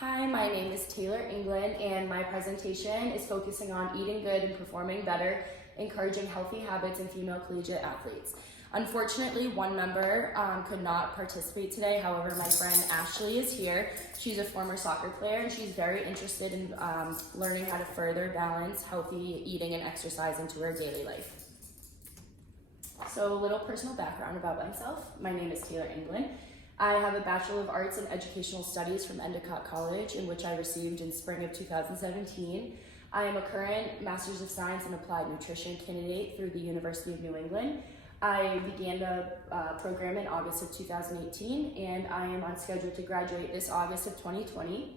Hi, my name is Taylor England, and my presentation is focusing on eating good and performing better, encouraging healthy habits in female collegiate athletes. Unfortunately, one member could not participate today. However, my friend Ashley is here. She's a former soccer player, and she's very interested in learning how to further balance healthy eating and exercise into her daily life. So, a little personal background about myself. My name is Taylor England. I have a Bachelor of Arts in Educational Studies from Endicott College, in which I received in spring of 2017. I am a current Master's of Science in Applied Nutrition candidate through the University of New England. I began the program in August of 2018, and I am on schedule to graduate this August of 2020.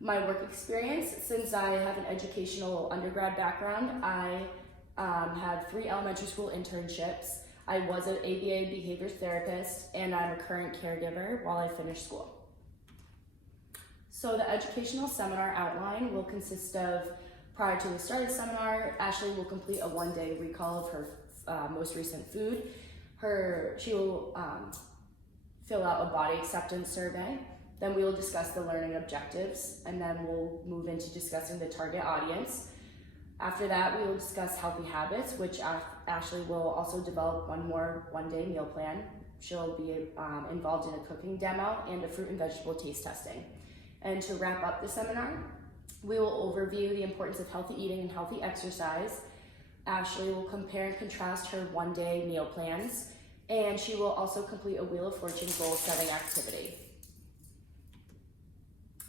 My work experience, since I have an educational undergrad background, I had 3 elementary school internships. I was an ABA behavior therapist, and I'm a current caregiver while I finish school. So the educational seminar outline will consist of, prior to the start of the seminar, Ashley will complete a 1-day recall of her most recent food. She will fill out a body acceptance survey. Then we will discuss the learning objectives, and then we'll move into discussing the target audience. After that, we will discuss healthy habits, which Ashley will also develop one day meal plan. She'll be involved in a cooking demo and a fruit and vegetable taste testing. And to wrap up the seminar, we will overview the importance of healthy eating and healthy exercise. Ashley will compare and contrast her 1-day meal plans, and she will also complete a Wheel of Fortune goal setting activity.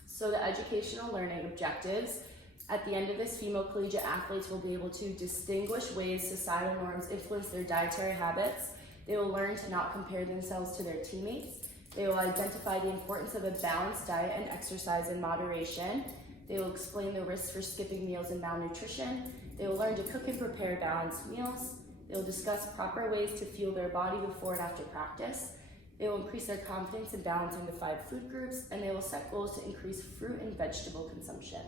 So the educational learning objectives. At the end of this, female collegiate athletes will be able to distinguish ways societal norms influence their dietary habits. They will learn to not compare themselves to their teammates. They will identify the importance of a balanced diet and exercise in moderation. They will explain the risks for skipping meals and malnutrition. They will learn to cook and prepare balanced meals. They will discuss proper ways to fuel their body before and after practice. They will increase their confidence in balancing the 5 food groups, and they will set goals to increase fruit and vegetable consumption.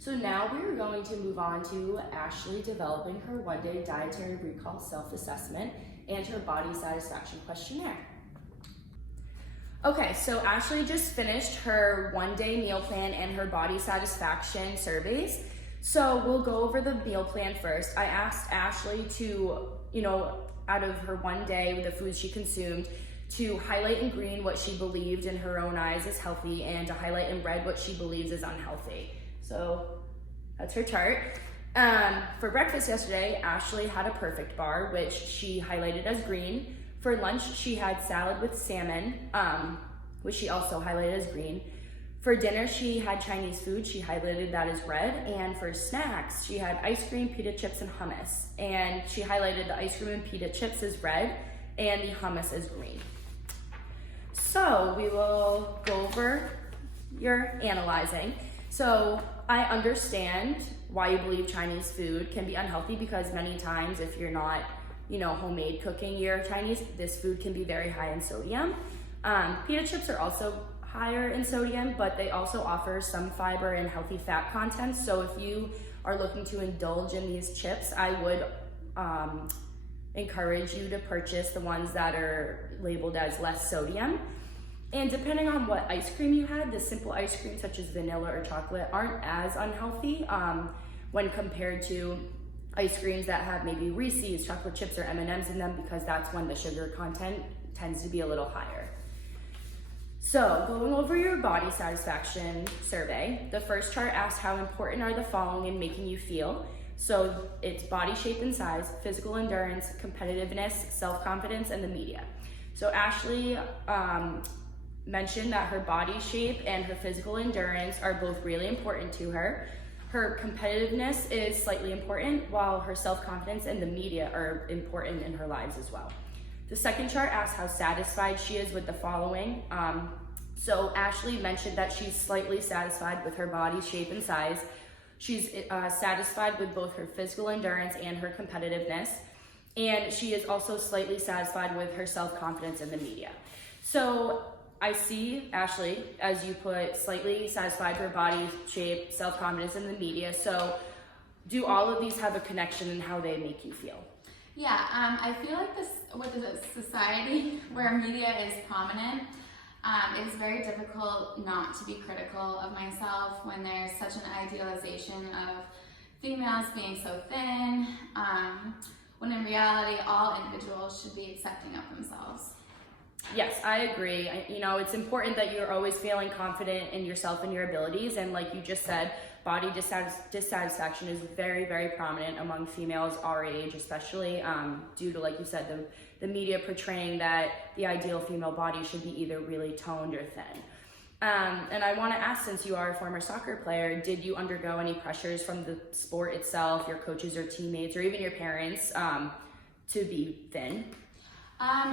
So now we're going to move on to Ashley developing her 1-day dietary recall self-assessment and her body satisfaction questionnaire. Okay, so Ashley just finished her 1-day meal plan and her body satisfaction surveys. So we'll go over the meal plan first. I asked Ashley to, out of her 1 day, the foods she consumed, to highlight in green what she believed in her own eyes is healthy, and to highlight in red what she believes is unhealthy. So that's her chart. For breakfast yesterday, Ashley had a perfect bar, which she highlighted as green. For lunch, she had salad with salmon, which she also highlighted as green. For dinner, she had Chinese food. She highlighted that as red. And for snacks, she had ice cream, pita chips, and hummus. And she highlighted the ice cream and pita chips as red and the hummus as green. So we will go over your analyzing. So I understand why you believe Chinese food can be unhealthy, because many times if you're not, homemade cooking your Chinese, this food can be very high in sodium. Pita chips are also higher in sodium, but they also offer some fiber and healthy fat content. So if you are looking to indulge in these chips, I would encourage you to purchase the ones that are labeled as less sodium. And depending on what ice cream you had, the simple ice cream such as vanilla or chocolate aren't as unhealthy when compared to ice creams that have maybe Reese's, chocolate chips, or M&Ms in them, because that's when the sugar content tends to be a little higher. So going over your body satisfaction survey, the first chart asks how important are the following in making you feel. So it's body shape and size, physical endurance, competitiveness, self-confidence, and the media. So Ashley mentioned that her body shape and her physical endurance are both really important to her. Her competitiveness is slightly important, while her self-confidence and the media are important in her lives as well. The second chart asks how satisfied she is with the following. So Ashley mentioned that she's slightly satisfied with her body shape and size. She's satisfied with both her physical endurance and her competitiveness. And she is also slightly satisfied with her self-confidence in the media. So I see, Ashley, as you put slightly satisfied with her body shape, self-confidence in the media. So do all of these have a connection in how they make you feel? Yeah, I feel like this, with the society where media is prominent, It is very difficult not to be critical of myself when there's such an idealization of females being so thin, when in reality all individuals should be accepting of themselves. Yes, I agree. It's important that you're always feeling confident in yourself and your abilities. And like you just said, body dissatisfaction is very, very prominent among females our age, especially due to, like you said, the media portraying that the ideal female body should be either really toned or thin. And I want to ask, since you are a former soccer player, did you undergo any pressures from the sport itself, your coaches or teammates, or even your parents to be thin?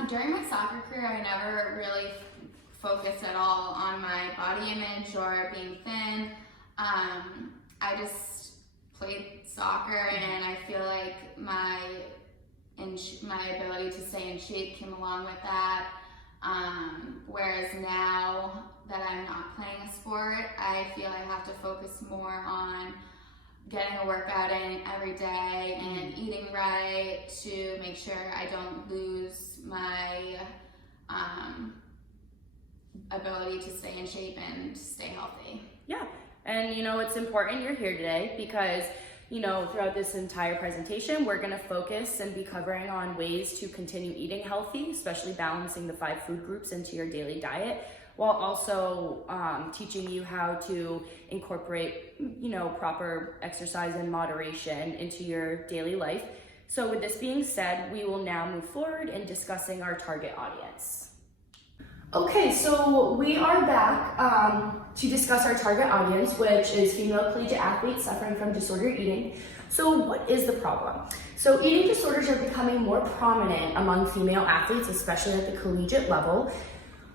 During my soccer career, I never really focused at all on my body image or being thin. I just played soccer, and I feel like my ability to stay in shape came along with that. Whereas now that I'm not playing a sport, I feel I have to focus more on getting a workout in every day and eating right to make sure I don't lose my ability to stay in shape and stay healthy. Yeah, and it's important you're here today because throughout this entire presentation, we're going to focus and be covering on ways to continue eating healthy, especially balancing the 5 food groups into your daily diet, while also teaching you how to incorporate, proper exercise and moderation into your daily life. So with this being said, we will now move forward in discussing our target audience. Okay, so we are back to discuss our target audience, which is female collegiate athletes suffering from disordered eating. So what is the problem? So eating disorders are becoming more prominent among female athletes, especially at the collegiate level.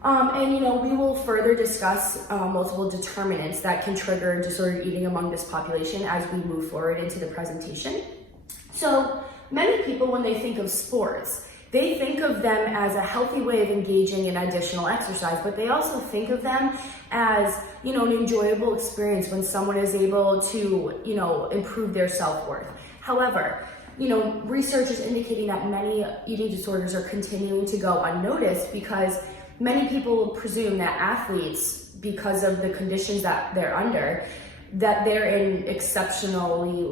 We will further discuss multiple determinants that can trigger disordered eating among this population as we move forward into the presentation. So many people, when they think of sports, they think of them as a healthy way of engaging in additional exercise, but they also think of them as, an enjoyable experience when someone is able to, improve their self-worth. However, research is indicating that many eating disorders are continuing to go unnoticed because many people presume that athletes, because of the conditions that they're under, that they're in exceptionally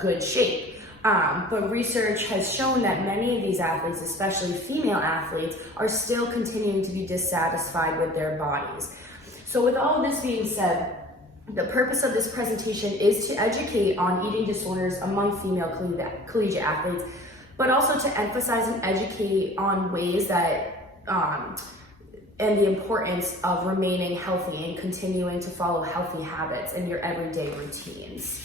good shape. But research has shown that many of these athletes, especially female athletes, are still continuing to be dissatisfied with their bodies. So with all of this being said, the purpose of this presentation is to educate on eating disorders among female collegiate athletes, but also to emphasize and educate on ways that, and the importance of remaining healthy and continuing to follow healthy habits in your everyday routines.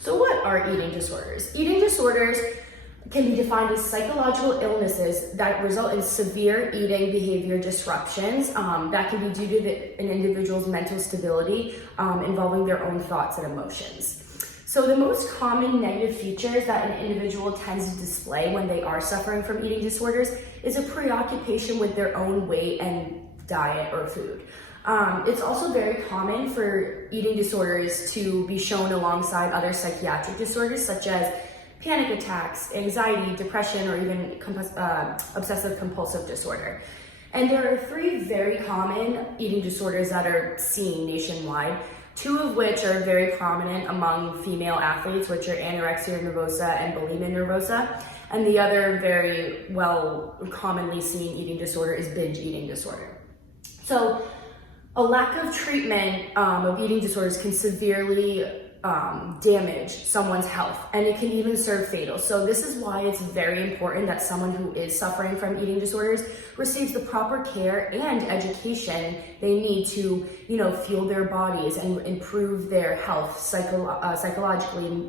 So what are eating disorders? Eating disorders can be defined as psychological illnesses that result in severe eating behavior disruptions that can be due to an individual's mental stability involving their own thoughts and emotions. So the most common negative features that an individual tends to display when they are suffering from eating disorders is a preoccupation with their own weight and diet or food. It's also very common for eating disorders to be shown alongside other psychiatric disorders such as panic attacks, anxiety, depression, or even obsessive compulsive disorder. And there are 3 very common eating disorders that are seen nationwide, 2 of which are very prominent among female athletes, which are anorexia nervosa and bulimia nervosa. And the other very commonly seen eating disorder is binge eating disorder. So a lack of treatment of eating disorders can severely damage someone's health, and it can even serve fatal. So this is why it's very important that someone who is suffering from eating disorders receives the proper care and education they need to, fuel their bodies and improve their health psychologically,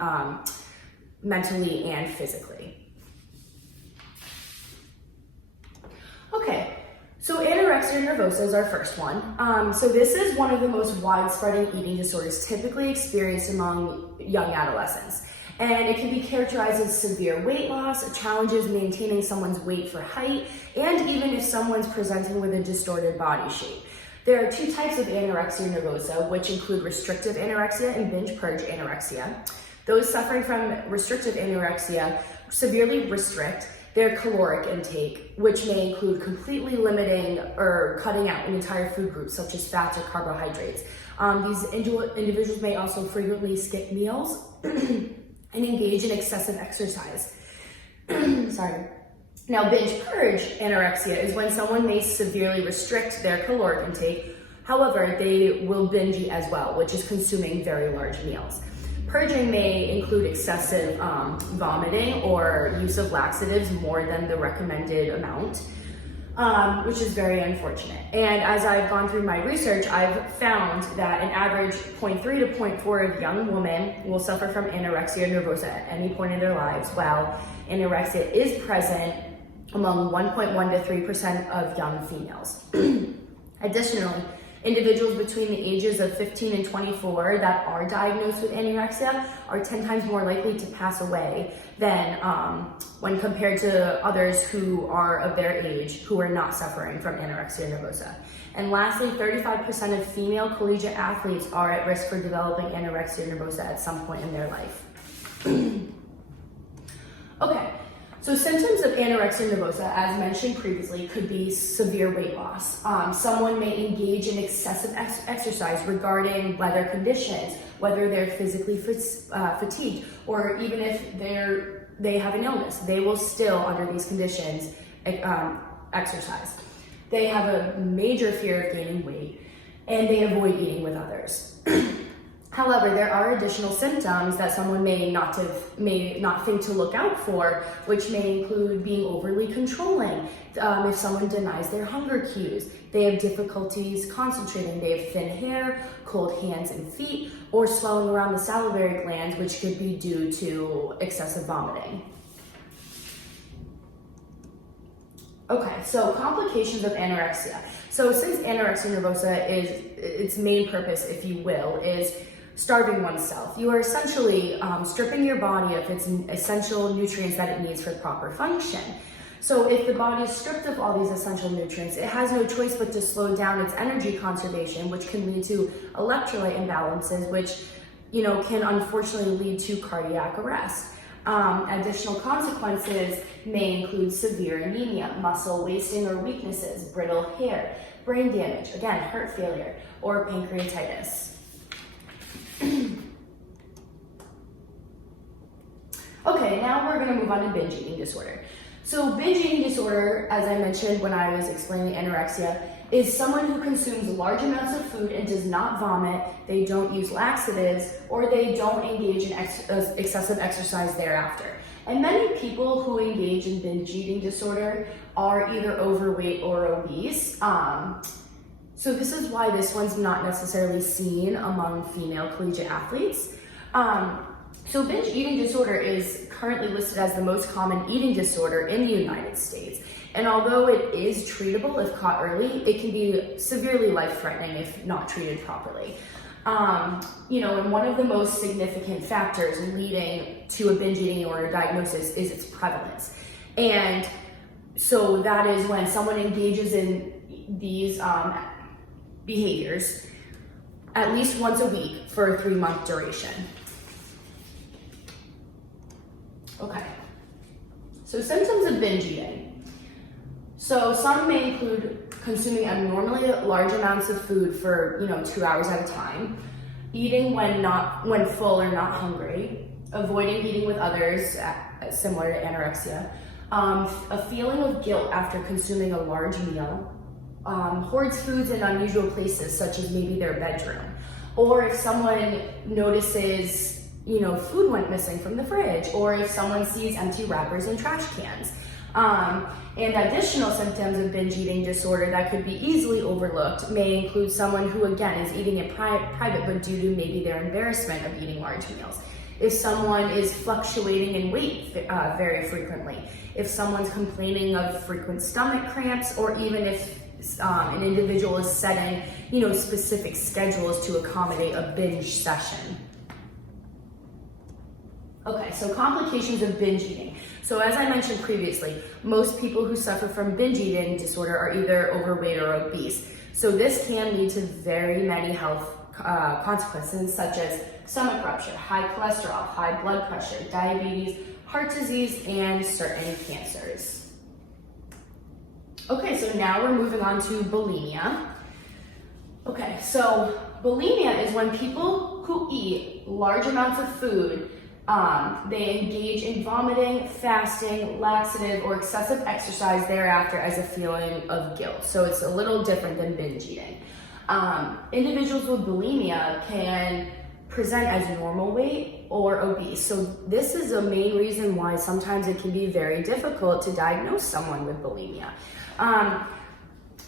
mentally, and physically. Okay. So anorexia nervosa is our first one. So this is one of the most widespread eating disorders typically experienced among young adolescents. And it can be characterized as severe weight loss, challenges maintaining someone's weight for height, and even if someone's presenting with a distorted body shape. There are 2 types of anorexia nervosa, which include restrictive anorexia and binge purge anorexia. Those suffering from restrictive anorexia severely restrict. their caloric intake, which may include completely limiting or cutting out an entire food group, such as fats or carbohydrates. These individuals may also frequently skip meals and engage in excessive exercise. Sorry. Now, binge purge anorexia is when someone may severely restrict their caloric intake. However, they will binge eat as well, which is consuming very large meals. Purging may include excessive vomiting or use of laxatives more than the recommended amount, which is very unfortunate. And as I've gone through my research, I've found that an average 0.3 to 0.4 of young women will suffer from anorexia nervosa at any point in their lives, while anorexia is present among 1.1 to 3% of young females. Additionally, individuals between the ages of 15 and 24 that are diagnosed with anorexia are 10 times more likely to pass away than when compared to others who are of their age who are not suffering from anorexia nervosa. And lastly, 35% of female collegiate athletes are at risk for developing anorexia nervosa at some point in their life. Okay. So symptoms of anorexia nervosa, as mentioned previously, could be severe weight loss. Someone may engage in excessive exercise regarding weather conditions, whether they're physically fatigued, or even if they have an illness, they will still, under these conditions, exercise. They have a major fear of gaining weight, and they avoid eating with others. However, there are additional symptoms that someone may not think to look out for, which may include being overly controlling. If someone denies their hunger cues, they have difficulties concentrating, they have thin hair, cold hands and feet, or swelling around the salivary glands, which could be due to excessive vomiting. Okay, so complications of anorexia. So since anorexia nervosa is, its main purpose, if you will, is starving oneself. You are essentially stripping your body of its essential nutrients that it needs for proper function. So if the body is stripped of all these essential nutrients, it has no choice but to slow down its energy conservation, which can lead to electrolyte imbalances, which can unfortunately lead to cardiac arrest. Additional consequences may include severe anemia, muscle wasting or weaknesses, brittle hair, brain damage, again, heart failure, or pancreatitis. Okay, now we're going to move on to binge eating disorder. So binge eating disorder, as I mentioned when I was explaining anorexia, is someone who consumes large amounts of food and does not vomit, they don't use laxatives, or they don't engage in excessive exercise thereafter. And many people who engage in binge eating disorder are either overweight or obese. So this is why this one's not necessarily seen among female collegiate athletes. So binge eating disorder is currently listed as the most common eating disorder in the United States. And although it is treatable if caught early, it can be severely life-threatening if not treated properly. And one of the most significant factors leading to a binge eating disorder diagnosis is its prevalence. And so that is when someone engages in these behaviors at least once a week for a 3-month duration. Okay, so symptoms of binge eating. So some may include consuming abnormally large amounts of food for 2 hours at a time, eating when full or not hungry, avoiding eating with others, similar to anorexia, a feeling of guilt after consuming a large meal, hoards foods in unusual places such as maybe their bedroom, or if someone notices food went missing from the fridge, or if someone sees empty wrappers in trash cans. And additional symptoms of binge eating disorder that could be easily overlooked may include someone who, again, is eating in private, but due to maybe their embarrassment of eating large meals. If someone is fluctuating in weight very frequently, if someone's complaining of frequent stomach cramps, or even if an individual is setting, specific schedules to accommodate a binge session. Okay, so complications of binge eating. So as I mentioned previously, most people who suffer from binge eating disorder are either overweight or obese. So this can lead to very many health consequences such as stomach rupture, high cholesterol, high blood pressure, diabetes, heart disease, and certain cancers. Okay, so now we're moving on to bulimia. Okay, so bulimia is when people who eat large amounts of food, they engage in vomiting, fasting, laxative, or excessive exercise thereafter as a feeling of guilt. So it's a little different than binge eating. Individuals with bulimia can present as normal weight or obese. So this is a main reason why sometimes it can be very difficult to diagnose someone with bulimia.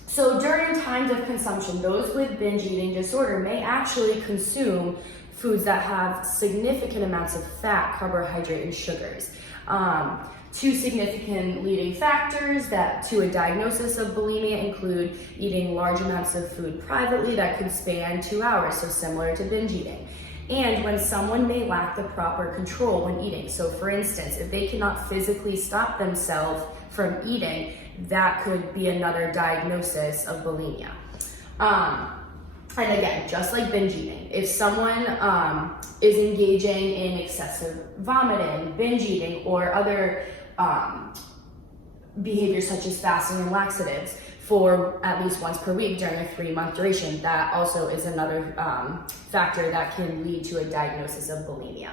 So during times of consumption, those with binge eating disorder may actually consume foods that have significant amounts of fat, carbohydrate, and sugars. Two significant leading factors to a diagnosis of bulimia include eating large amounts of food privately that could span 2 hours, so similar to binge eating. And when someone may lack the proper control when eating. So for instance, if they cannot physically stop themselves from eating, that could be another diagnosis of bulimia. And again, just like binge eating, if someone is engaging in excessive vomiting, binge eating, or other behaviors such as fasting and laxatives for at least once per week during a 3-month duration, that also is another factor that can lead to a diagnosis of bulimia.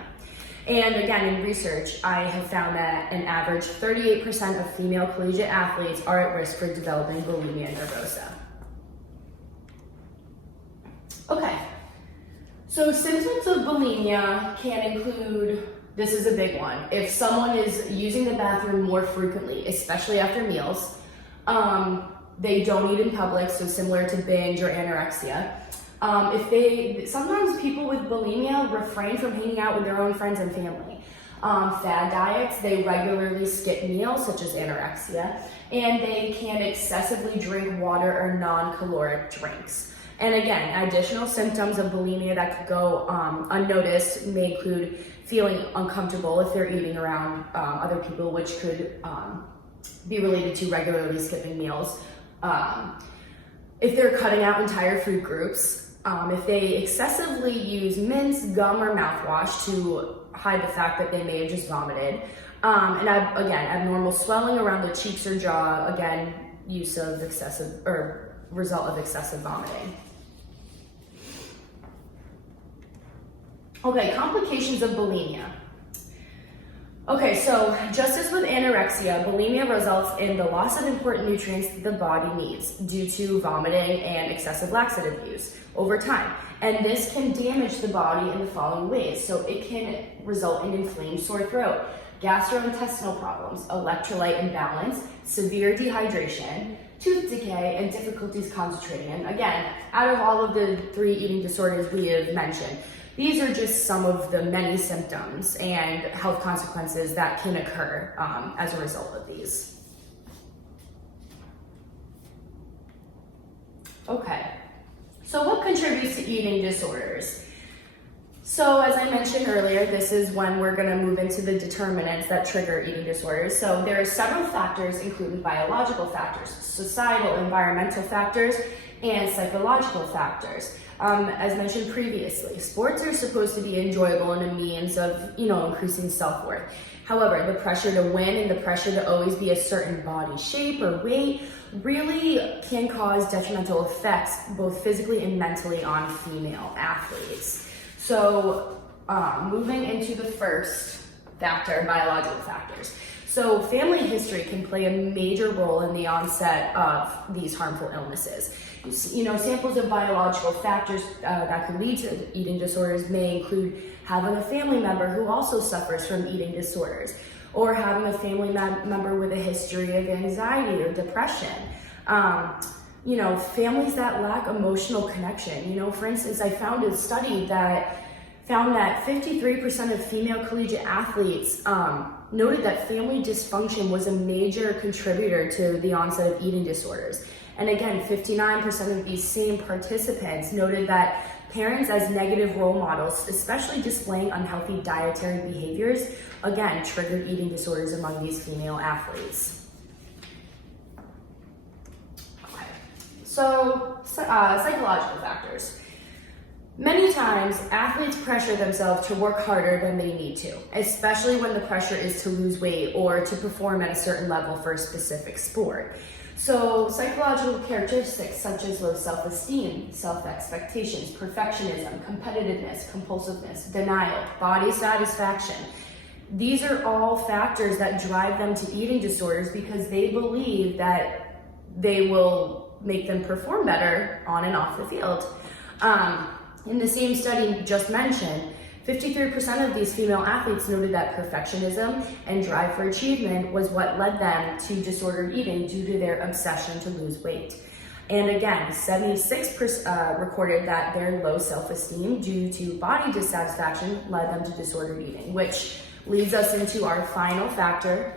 And again, in research, I have found that an average 38% of female collegiate athletes are at risk for developing bulimia nervosa. Okay, so symptoms of bulimia can include, this is a big one, if someone is using the bathroom more frequently, especially after meals, they don't eat in public, so similar to binge or anorexia. Sometimes people with bulimia refrain from hanging out with their own friends and family. Fad diets, they regularly skip meals, such as anorexia, and they can excessively drink water or non-caloric drinks. And again, additional symptoms of bulimia that could go unnoticed may include feeling uncomfortable if they're eating around other people, which could be related to regularly skipping meals. If they're cutting out entire food groups, if they excessively use mints, gum, or mouthwash to hide the fact that they may have just vomited. And again, abnormal swelling around the cheeks or jaw, again, result of excessive vomiting. Okay, complications of bulimia. Okay, so just as with anorexia, bulimia results in the loss of important nutrients that the body needs due to vomiting and excessive laxative use over time. And this can damage the body in the following ways. So it can result in inflamed sore throat, gastrointestinal problems, electrolyte imbalance, severe dehydration, tooth decay, and difficulties concentrating. And again, out of all of the 3 eating disorders we have mentioned, these are just some of the many symptoms and health consequences that can occur as a result of these. Okay, so what contributes to eating disorders? So as I mentioned earlier, this is when we're going to move into the determinants that trigger eating disorders. So there are several factors, including biological factors, societal, environmental factors, and psychological factors. As mentioned previously, sports are supposed to be enjoyable and a means of, increasing self-worth. However, the pressure to win and the pressure to always be a certain body shape or weight really can cause detrimental effects, both physically and mentally, on female athletes. So, moving into the first factor, biological factors. So, family history can play a major role in the onset of these harmful illnesses. Samples of biological factors that could lead to eating disorders may include having a family member who also suffers from eating disorders, or having a family member with a history of anxiety or depression. Families that lack emotional connection. For instance, I found a study that found that 53% of female collegiate athletes noted that family dysfunction was a major contributor to the onset of eating disorders. And again, 59% of these same participants noted that parents as negative role models, especially displaying unhealthy dietary behaviors, again, triggered eating disorders among these female athletes. Okay, so psychological factors. Many times, athletes pressure themselves to work harder than they need to, especially when the pressure is to lose weight or to perform at a certain level for a specific sport. So psychological characteristics such as low self-esteem, self-expectations, perfectionism, competitiveness, compulsiveness, denial, body satisfaction, these are all factors that drive them to eating disorders because they believe that they will make them perform better on and off the field. In the same study just mentioned, 53% of these female athletes noted that perfectionism and drive for achievement was what led them to disordered eating due to their obsession to lose weight. And again, 76% recorded that their low self-esteem due to body dissatisfaction led them to disordered eating, which leads us into our final factor,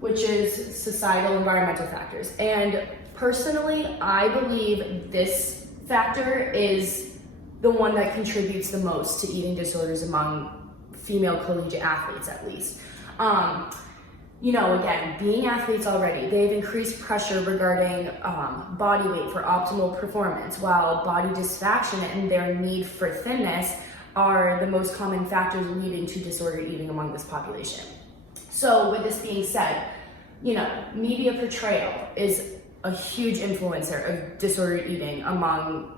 which is societal environmental factors. And personally, I believe this factor is the one that contributes the most to eating disorders among female collegiate athletes, at least. Again, being athletes already, they've increased pressure regarding body weight for optimal performance, while body dysfunction and their need for thinness are the most common factors leading to disordered eating among this population. So with this being said, media portrayal is a huge influencer of disordered eating among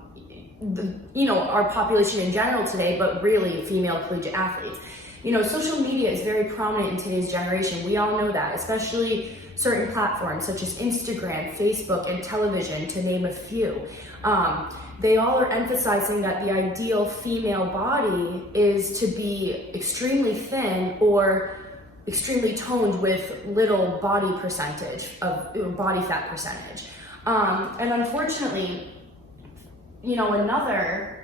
our population in general today, but really female collegiate athletes. Social media is very prominent in today's generation. We all know that, especially certain platforms such as Instagram, Facebook, and television, to name a few. They all are emphasizing that the ideal female body is to be extremely thin or extremely toned with little body fat percentage. And unfortunately, another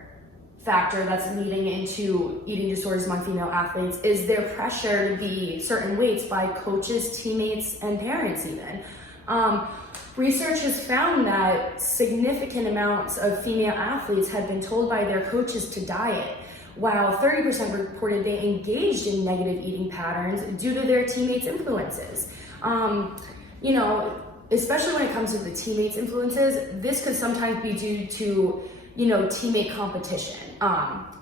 factor that's leading into eating disorders among female athletes is their pressure to be certain weights by coaches, teammates, and parents even. Research has found that significant amounts of female athletes have been told by their coaches to diet, while 30% reported they engaged in negative eating patterns due to their teammates' influences. Especially when it comes to the teammates' influences, this could sometimes be due to, teammate competition.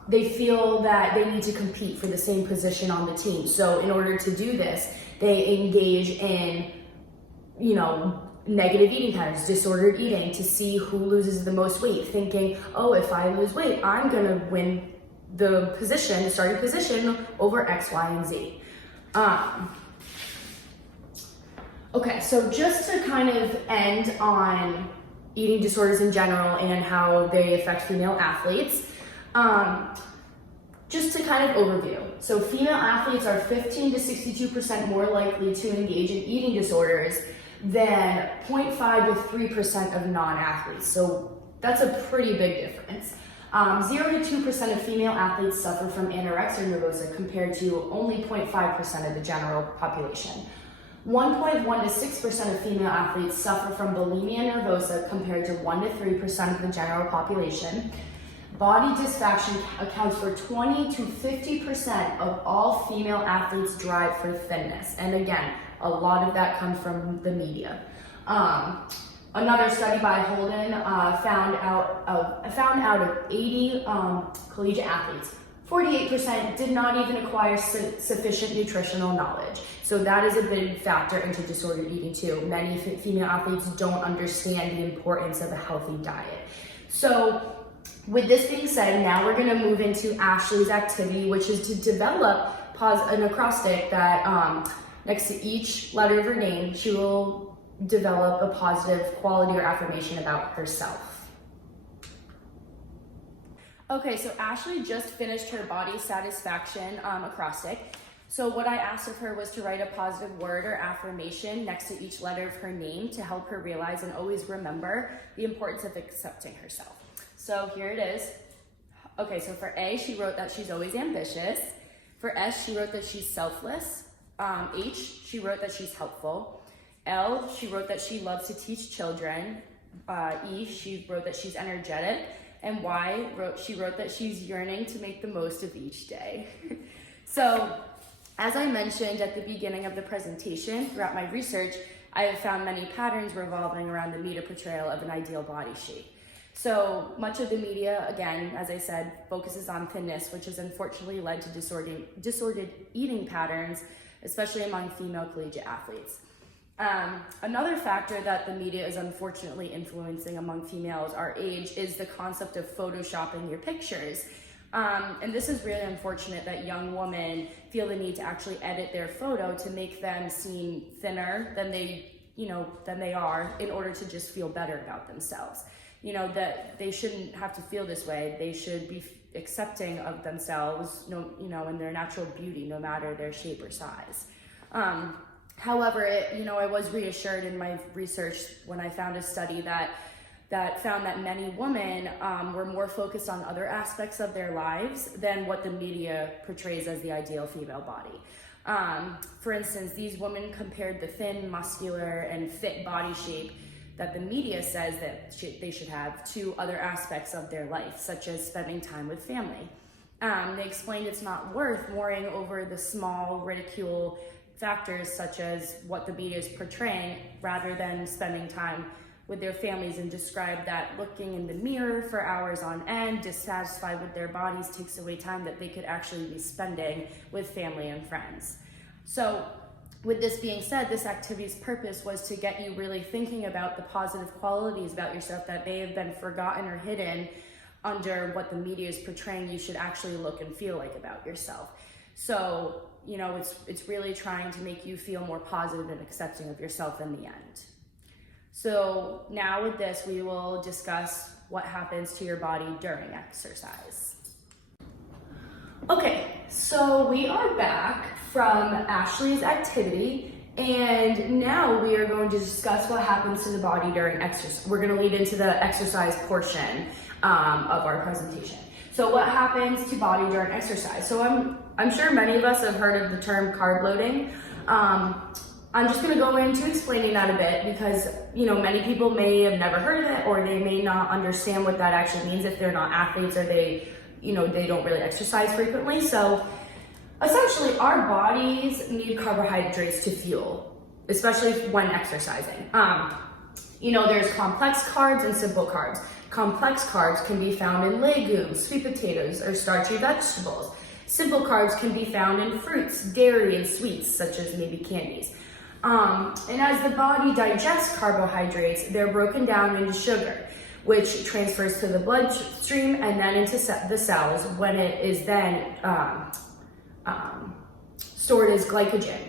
They feel that they need to compete for the same position on the team. So in order to do this, they engage in, negative eating patterns, disordered eating, to see who loses the most weight, thinking, oh, if I lose weight, I'm gonna win the starting position over X, Y, and Z. Okay, so just to kind of end on eating disorders in general and how they affect female athletes, just to kind of overview. So female athletes are 15 to 62% more likely to engage in eating disorders than 0.5 to 3% of non-athletes. So that's a pretty big difference. 0 to 2% of female athletes suffer from anorexia nervosa compared to only 0.5% of the general population. 1.1 to 6% of female athletes suffer from bulimia nervosa compared to 1 to 3% of the general population. Body dysfunction accounts for 20 to 50% of all female athletes' drive for thinness. And again, a lot of that comes from the media. Another study by Holden found out of 80 collegiate athletes, 48% did not even acquire sufficient nutritional knowledge. So that is a big factor into disordered eating too. Many female athletes don't understand the importance of a healthy diet. So with this being said, now we're gonna move into Ashley's activity, which is to develop an acrostic that next to each letter of her name, she will develop a positive quality or affirmation about herself. Okay, so Ashley just finished her body satisfaction acrostic. So what I asked of her was to write a positive word or affirmation next to each letter of her name to help her realize and always remember the importance of accepting herself. So here it is. Okay, so for A, she wrote that she's always ambitious. For S, she wrote that she's selfless. H, she wrote that she's helpful. L, she wrote that she loves to teach children. E, she wrote that she's energetic. And Y, she wrote that she's yearning to make the most of each day. So, as I mentioned at the beginning of the presentation, throughout my research, I have found many patterns revolving around the media portrayal of an ideal body shape. So much of the media, again, as I said, focuses on thinness, which has unfortunately led to disordered eating patterns, especially among female collegiate athletes. Another factor that the media is unfortunately influencing among females our age is the concept of photoshopping your pictures. And this is really unfortunate that young women feel the need to actually edit their photo to make them seem thinner than they are in order to just feel better about themselves. That they shouldn't have to feel this way. They should be accepting of themselves, in their natural beauty, no matter their shape or size. However, I was reassured in my research when I found a study that found that many women were more focused on other aspects of their lives than what the media portrays as the ideal female body. For instance, these women compared the thin, muscular, and fit body shape that the media says that they should have to other aspects of their life, such as spending time with family. They explained it's not worth worrying over the small ridicule factors such as what the media is portraying rather than spending time with their families, and describe that looking in the mirror for hours on end, dissatisfied with their bodies, takes away time that they could actually be spending with family and friends. So with this being said, this activity's purpose was to get you really thinking about the positive qualities about yourself that may have been forgotten or hidden under what the media is portraying you should actually look and feel like about yourself. So, it's really trying to make you feel more positive and accepting of yourself in the end. So now with this, we will discuss what happens to your body during exercise. Okay, so we are back from Ashley's activity, and now we are going to discuss what happens to the body during exercise. We're going to lead into the exercise portion of our presentation. So what happens to body during exercise? So I'm sure many of us have heard of the term carb loading. I'm just going to go into explaining that a bit because, many people may have never heard of it, or they may not understand what that actually means if they're not athletes or they don't really exercise frequently. So essentially, our bodies need carbohydrates to fuel, especially when exercising. There's complex carbs and simple carbs. Complex carbs can be found in legumes, sweet potatoes, or starchy vegetables. Simple carbs can be found in fruits, dairy, and sweets, such as maybe candies. And as the body digests carbohydrates, they're broken down into sugar, which transfers to the bloodstream and then into the cells when it is then stored as glycogen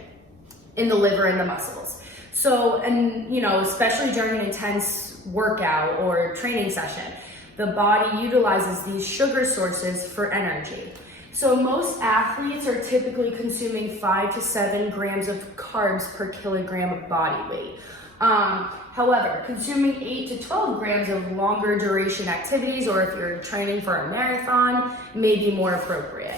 in the liver and the muscles. So, especially during an intense workout or training session, the body utilizes these sugar sources for energy. So most athletes are typically consuming 5 to 7 grams of carbs per kilogram of body weight. However, consuming 8 to 12 grams of longer duration activities, or if you're training for a marathon, may be more appropriate.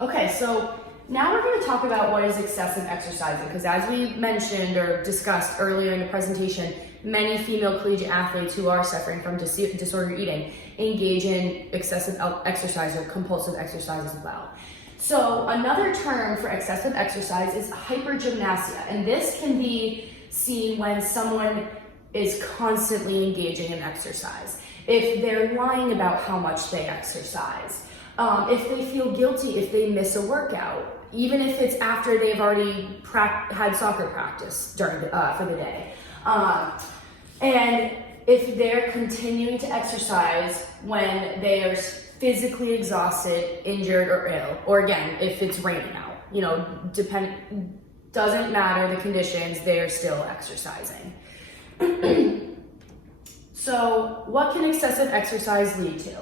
Okay, so now we're going to talk about what is excessive exercising, because as we mentioned or discussed earlier in the presentation, many female collegiate athletes who are suffering from disordered eating engage in excessive exercise or compulsive exercise as well. So another term for excessive exercise is hypergymnasia, and this can be seen when someone is constantly engaging in exercise. If they're lying about how much they exercise, if they feel guilty if they miss a workout, even if it's after they've already had soccer practice during for the day. And if they're continuing to exercise when they are physically exhausted, injured, or ill, or again, if it's raining out, doesn't matter the conditions, they're still exercising. So what can excessive exercise lead to?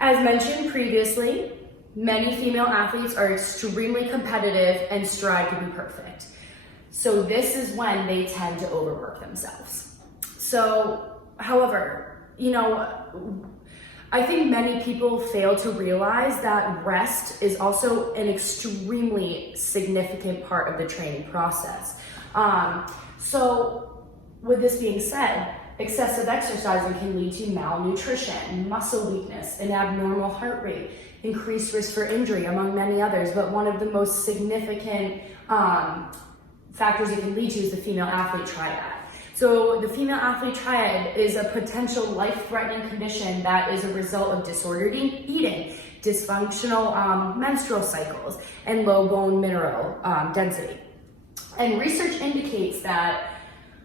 As mentioned previously, many female athletes are extremely competitive and strive to be perfect. So this is when they tend to overwork themselves. So, however, I think many people fail to realize that rest is also an extremely significant part of the training process. So with this being said, excessive exercising can lead to malnutrition, muscle weakness, an abnormal heart rate, increased risk for injury, among many others. But one of the most significant factors it can lead to is the female athlete triad. So the female athlete triad is a potential life-threatening condition that is a result of disordered eating, dysfunctional menstrual cycles, and low bone mineral density. And research indicates that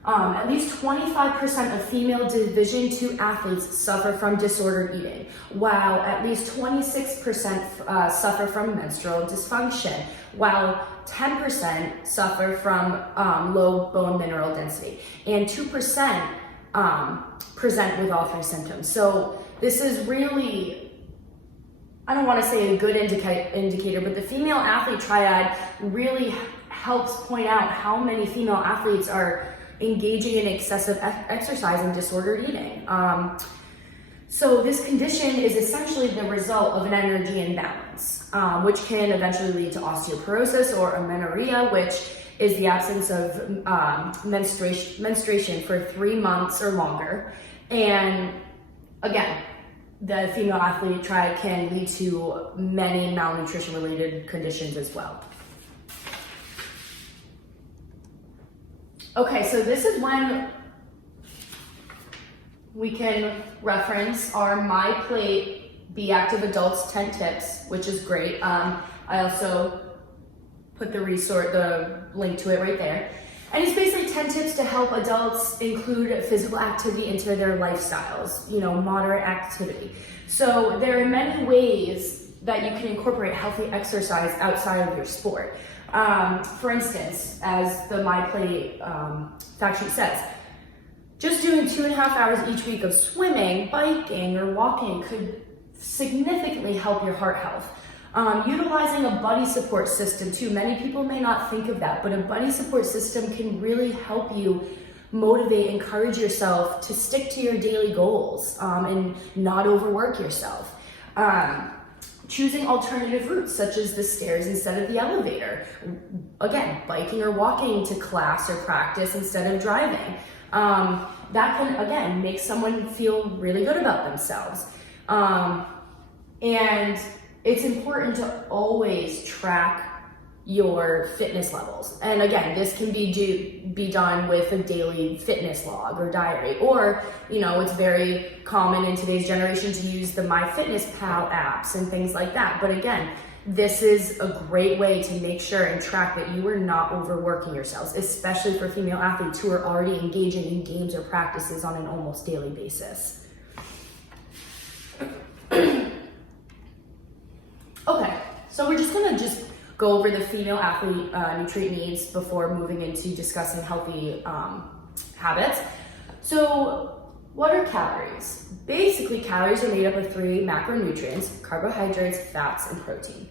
at least 25% of female Division II athletes suffer from disordered eating, while at least 26% suffer from menstrual dysfunction, while 10% suffer from low bone mineral density, and 2% present with all three symptoms. So this is really, I don't want to say a good indicator, but the female athlete triad really helps point out how many female athletes are engaging in excessive exercise and disordered eating. So this condition is essentially the result of an energy imbalance, which can eventually lead to osteoporosis or amenorrhea, which is the absence of menstruation for 3 months or longer. And again, the female athlete triad can lead to many malnutrition related conditions as well. Okay, so this is when we can reference our My Plate Be Active Adults 10 tips, which is great. I also put the link to it right there. And it's basically 10 tips to help adults include physical activity into their lifestyles, moderate activity. So there are many ways that you can incorporate healthy exercise outside of your sport. For instance, as the My Plate fact sheet says, just doing 2.5 hours each week of swimming, biking, or walking could significantly help your heart health. Utilizing a buddy support system too. Many people may not think of that, but a buddy support system can really help you motivate, encourage yourself to stick to your daily goals and not overwork yourself. Choosing alternative routes such as the stairs instead of the elevator. Again, biking or walking to class or practice instead of driving. That can, again, make someone feel really good about themselves. And it's important to always track your fitness levels. And again, this can be done with a daily fitness log or diary, or, it's very common in today's generation to use the MyFitnessPal apps and things like that. But again, this is a great way to make sure and track that you are not overworking yourselves, especially for female athletes who are already engaging in games or practices on an almost daily basis. Okay, so we're just gonna go over the female athlete nutrient needs before moving into discussing healthy habits. So what are calories? Basically, calories are made up of 3 macronutrients: carbohydrates, fats, and protein.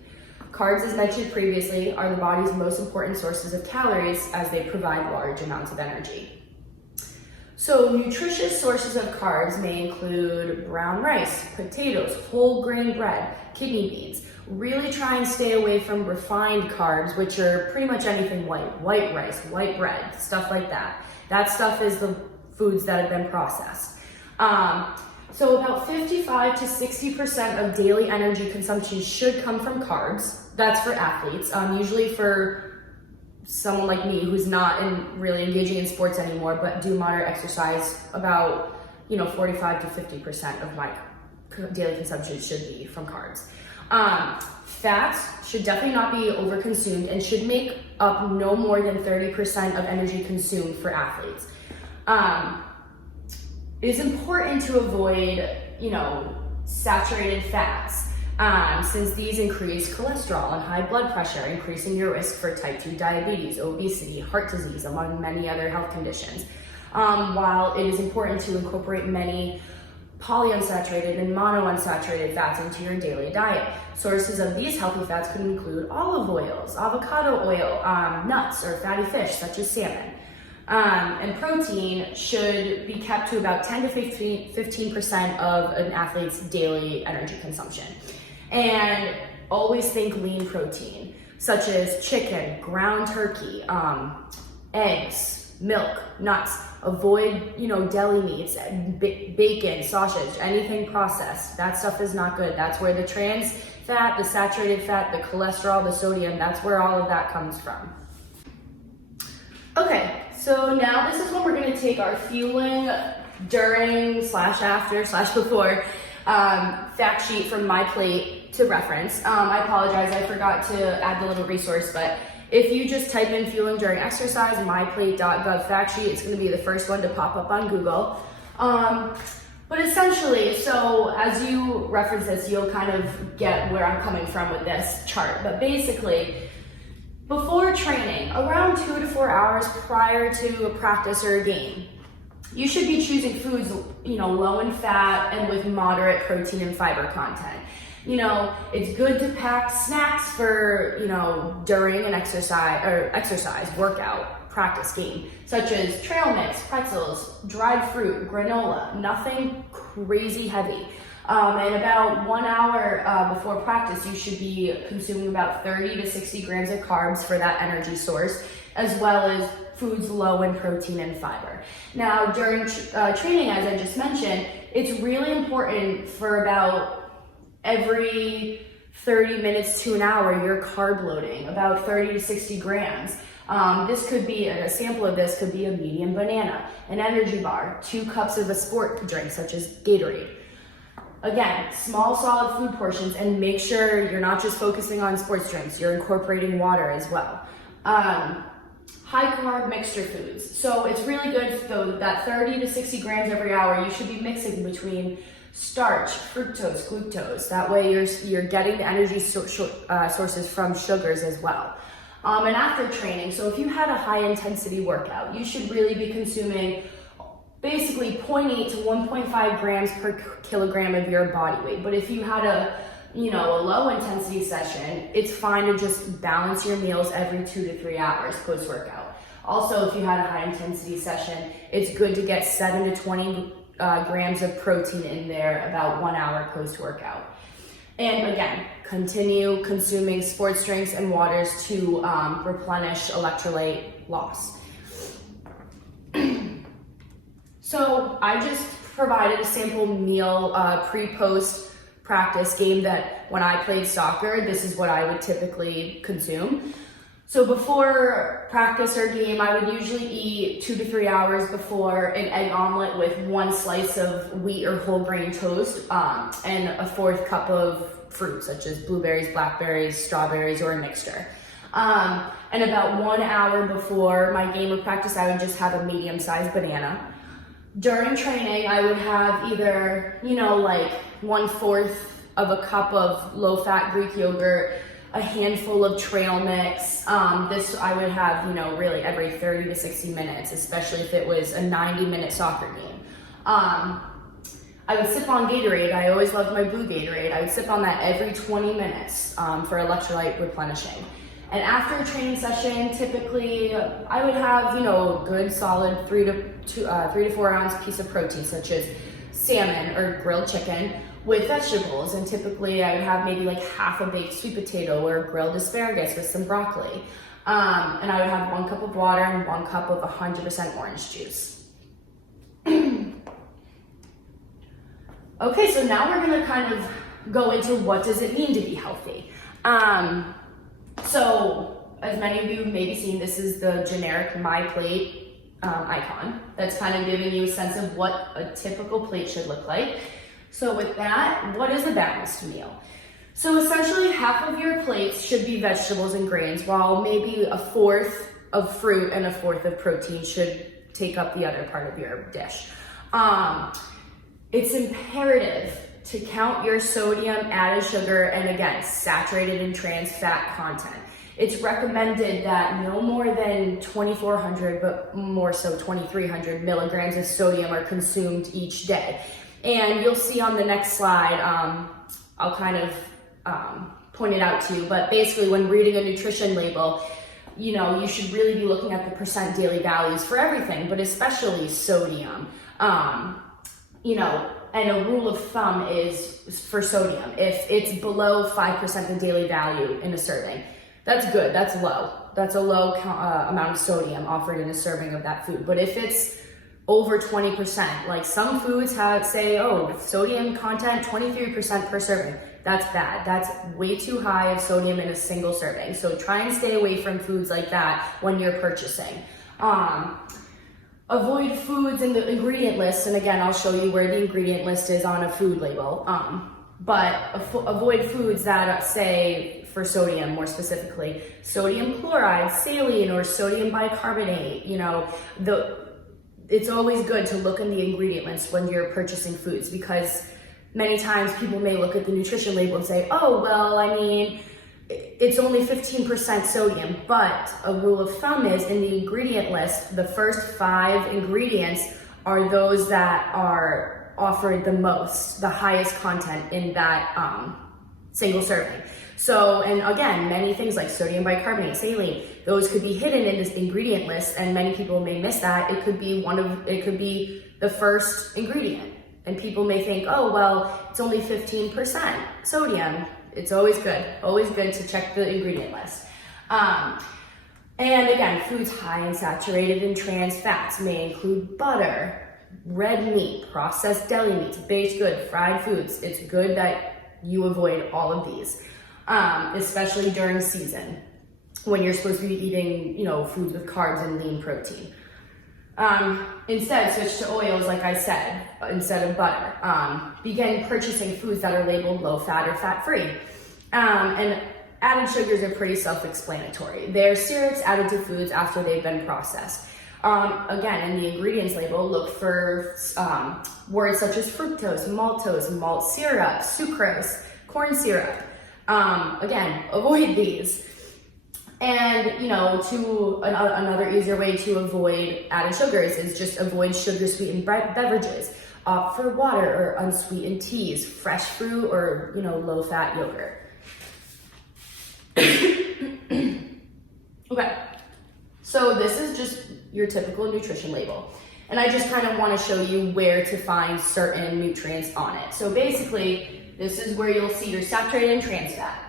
Carbs, as mentioned previously, are the body's most important sources of calories as they provide large amounts of energy. So nutritious sources of carbs may include brown rice, potatoes, whole grain bread, kidney beans. Really try and stay away from refined carbs, which are pretty much anything white rice, white bread, stuff like that. That stuff is the foods that have been processed. So about 55 to 60% of daily energy consumption should come from carbs. That's for athletes. Usually for someone like me who's not really engaging in sports anymore, but do moderate exercise, about 45 to 50% of my daily consumption should be from carbs. Fats should definitely not be overconsumed and should make up no more than 30% of energy consumed for athletes. It is important to avoid, saturated fats, since these increase cholesterol and high blood pressure, increasing your risk for type 2 diabetes, obesity, heart disease, among many other health conditions. While it is important to incorporate many polyunsaturated and monounsaturated fats into your daily diet. Sources of these healthy fats could include olive oils, avocado oil, nuts, or fatty fish such as salmon. And protein should be kept to about 10 to 15% of an athlete's daily energy consumption. And always think lean protein, such as chicken, ground turkey, eggs, milk, nuts. Avoid, deli meats, bacon, sausage, anything processed. That stuff is not good. That's where the trans fat, the saturated fat, the cholesterol, the sodium, that's where all of that comes from. Okay, so now this is when we're gonna take our fueling during / after / before fact sheet from my plate to reference. I apologize, I forgot to add the little resource, but if you just type in fueling during exercise, myplate.gov fact sheet, it's gonna be the first one to pop up on Google. But essentially, so as you reference this, you'll kind of get where I'm coming from with this chart. But basically, before training, around 2 to 4 hours prior to a practice or a game, you should be choosing foods, low in fat and with moderate protein and fiber content. It's good to pack snacks for, during an exercise, workout, practice, game, such as trail mix, pretzels, dried fruit, granola, nothing crazy heavy. And about 1 hour before practice, you should be consuming about 30 to 60 grams of carbs for that energy source, as well as foods low in protein and fiber. Now, during training, as I just mentioned, it's really important for about every 30 minutes to an hour, you're carb loading, about 30 to 60 grams. This could be, a sample of this could be a medium banana, an energy bar, 2 cups of a sport drink, such as Gatorade. Again, small solid food portions, and make sure you're not just focusing on sports drinks, you're incorporating water as well. High carb mixture foods. So it's really good, though, that 30 to 60 grams every hour, you should be mixing between starch, fructose, glucose. That way you're getting the energy sources from sugars as well. And after training, so if you had a high intensity workout, you should really be consuming basically 0.8 to 1.5 grams per kilogram of your body weight. But if you had a low intensity session, it's fine to just balance your meals every 2 to 3 hours post workout. Also, if you had a high intensity session, it's good to get 7 to 20 grams of protein in there about 1 hour post workout. And again, continue consuming sports drinks and waters to replenish electrolyte loss. So I just provided a sample meal pre-post practice game that when I played soccer, this is what I would typically consume. So before practice or game, I would usually eat 2 to 3 hours before an egg omelet with 1 slice of wheat or whole grain toast and a 4th cup of fruit, such as blueberries, blackberries, strawberries, or a mixture. And about 1 hour before my game or practice, I would just have a medium-sized banana. During training, I would have either, like 1/4 of a cup of low-fat Greek yogurt, a handful of trail mix. This I would have, really every 30 to 60 minutes, especially if it was a 90-minute soccer game. I would sip on Gatorade. I always loved my blue Gatorade. I would sip on that every 20 minutes for electrolyte replenishing. And after a training session, typically I would have, a good solid 3 to 4 ounce piece of protein, such as salmon or grilled chicken with vegetables. And typically I would have maybe like half a baked sweet potato or grilled asparagus with some broccoli. And I would have 1 cup of water and 1 cup of 100% orange juice. Okay, so now we're gonna kind of go into what does it mean to be healthy. So as many of you may be seeing, this is the generic My Plate icon. That's kind of giving you a sense of what a typical plate should look like. So with that, what is a balanced meal? So essentially half of your plates should be vegetables and grains, while maybe 1/4 of fruit and 1/4 of protein should take up the other part of your dish. It's imperative to count your sodium, added sugar, and again, saturated and trans fat content. It's recommended that no more than 2,400, but more so 2,300 milligrams of sodium are consumed each day. And you'll see on the next slide, I'll kind of point it out to you, but basically when reading a nutrition label, you should really be looking at the percent daily values for everything, but especially sodium. And a rule of thumb is for sodium, if it's below 5% the daily value in a serving, that's good, that's low. That's a low amount of sodium offered in a serving of that food. But if it's over 20%, like some foods say, sodium content 23% per serving, that's bad. That's way too high of sodium in a single serving. So try and stay away from foods like that when you're purchasing. Avoid foods in the ingredient list, and again, I'll show you where the ingredient list is on a food label. But avoid foods that say, for sodium more specifically, sodium chloride, saline, or sodium bicarbonate. You know, it's always good to look in the ingredient list when you're purchasing foods, because many times people may look at the nutrition label and say, oh, well, I mean, it's only 15% sodium, but a rule of thumb is in the ingredient list, the first 5 ingredients are those that are offered the most, the highest content in that single serving. So, and again, many things like sodium bicarbonate, saline, those could be hidden in this ingredient list, and many people may miss that. It could be the first ingredient, and people may think, oh, well, it's only 15% sodium. It's always good to check the ingredient list. And again, foods high in saturated and trans fats may include butter, red meat, processed deli meats, baked goods, fried foods. It's good that you avoid all of these, especially during season when you're supposed to be eating, you know, foods with carbs and lean protein. Instead, switch to oils, like I said, instead of butter. Begin purchasing foods that are labeled low fat or fat free. And added sugars are pretty self-explanatory. They're syrups added to foods after they've been processed. Again, in the ingredients label, look for words such as fructose, maltose, malt syrup, sucrose, corn syrup. Again, avoid these. And, you know, another easier way to avoid added sugars is just avoid sugar-sweetened beverages. Opt for water or unsweetened teas, fresh fruit, or, you know, low-fat yogurt. Okay, so this is just your typical nutrition label. And I just kind of want to show you where to find certain nutrients on it. So basically, this is where you'll see your saturated and trans fat.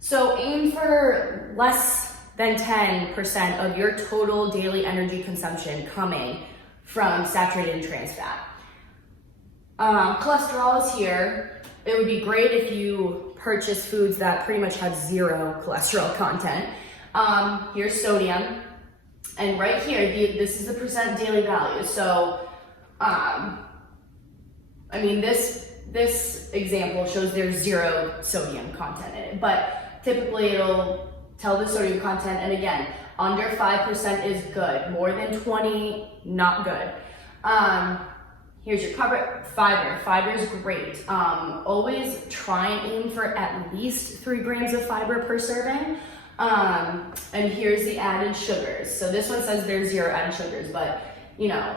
So aim for less than 10% of your total daily energy consumption coming from saturated and trans fat. Cholesterol is here. It would be great if you purchase foods that pretty much have 0 cholesterol content. Here's sodium. And right here, this is the percent daily value. So, I mean, this example shows there's 0 sodium content in it, but typically it'll tell the sodium content, and again, under 5% is good, more than 20, not good. Here's your fiber. Fiber is great. Always try and aim for at least 3 grams of fiber per serving. And here's the added sugars. So this one says there's 0 added sugars, but you know,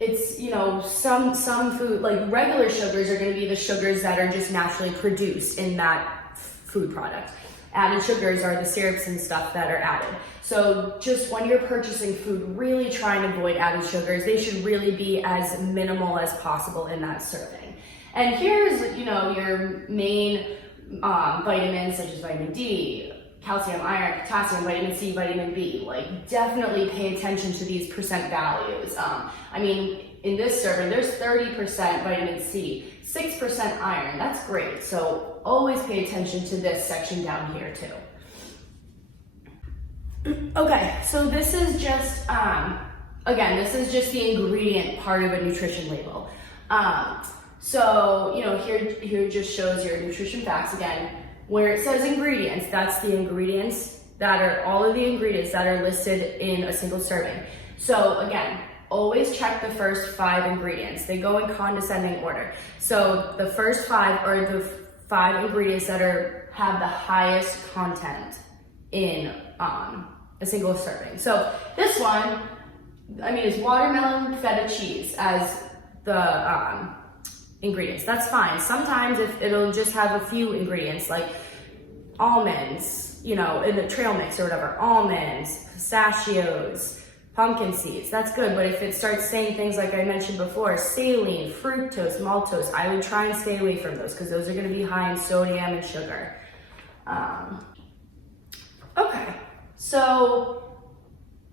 it's, you know, some food, like regular sugars are going to be the sugars that are just naturally produced in that food product. Added sugars are the syrups and stuff that are added. So just when you're purchasing food, really try and avoid added sugars. They should really be as minimal as possible in that serving. And here's, you know, your main vitamins such as vitamin D, calcium, iron, potassium, vitamin C, vitamin B. Like, definitely pay attention to these percent values. I mean, in this serving, there's 30% vitamin C, 6% iron. That's great. So always pay attention to this section down here too. Okay, so this is just, again, this is just the ingredient part of a nutrition label. So, you know, here just shows your nutrition facts again. Where it says ingredients, that's the ingredients that are, all of the ingredients that are listed in a single serving. So again, always check the first 5 ingredients. They go in condescending order. So the first 5 are the 5 ingredients that have the highest content in a single serving. So this one, I mean, is watermelon feta cheese as the ingredients. That's fine. Sometimes it'll just have a few ingredients like almonds, you know, in the trail mix or whatever, almonds, pistachios, pumpkin seeds. That's good. But if it starts saying things like I mentioned before, saline, fructose, maltose, I would try and stay away from those because those are going to be high in sodium and sugar. Okay, so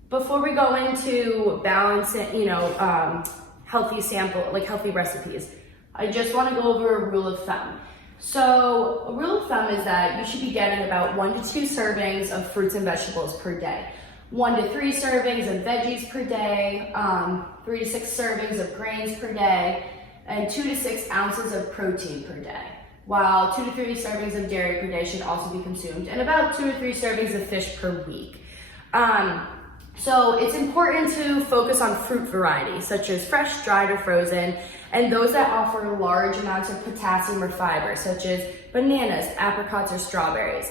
before we go into balancing, you know, healthy recipes, I just want to go over a rule of thumb. So a rule of thumb is that you should be getting about 1 to 2 servings of fruits and vegetables per day. 1 to 3 servings of veggies per day, 3 to 6 servings of grains per day, and 2 to 6 ounces of protein per day. While 2 to 3 servings of dairy per day should also be consumed, and about 2 to 3 servings of fish per week. So it's important to focus on fruit varieties, such as fresh, dried, or frozen, and those that offer large amounts of potassium or fiber, such as bananas, apricots, or strawberries.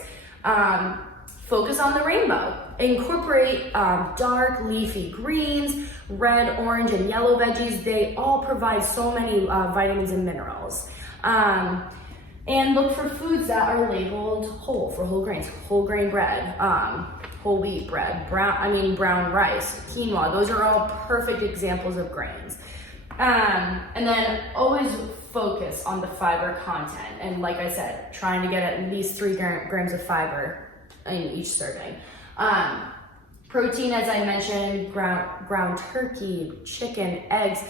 Focus on the rainbow. Incorporate dark leafy greens, red, orange, and yellow veggies. They all provide so many vitamins and minerals. And look for foods that are labeled whole, for whole grains, whole grain bread, whole wheat bread, brown rice, quinoa. Those are all perfect examples of grains. And then always focus on the fiber content. And like I said, trying to get at least 3 grams of fiber in each serving. Protein, as I mentioned, ground turkey, chicken, eggs,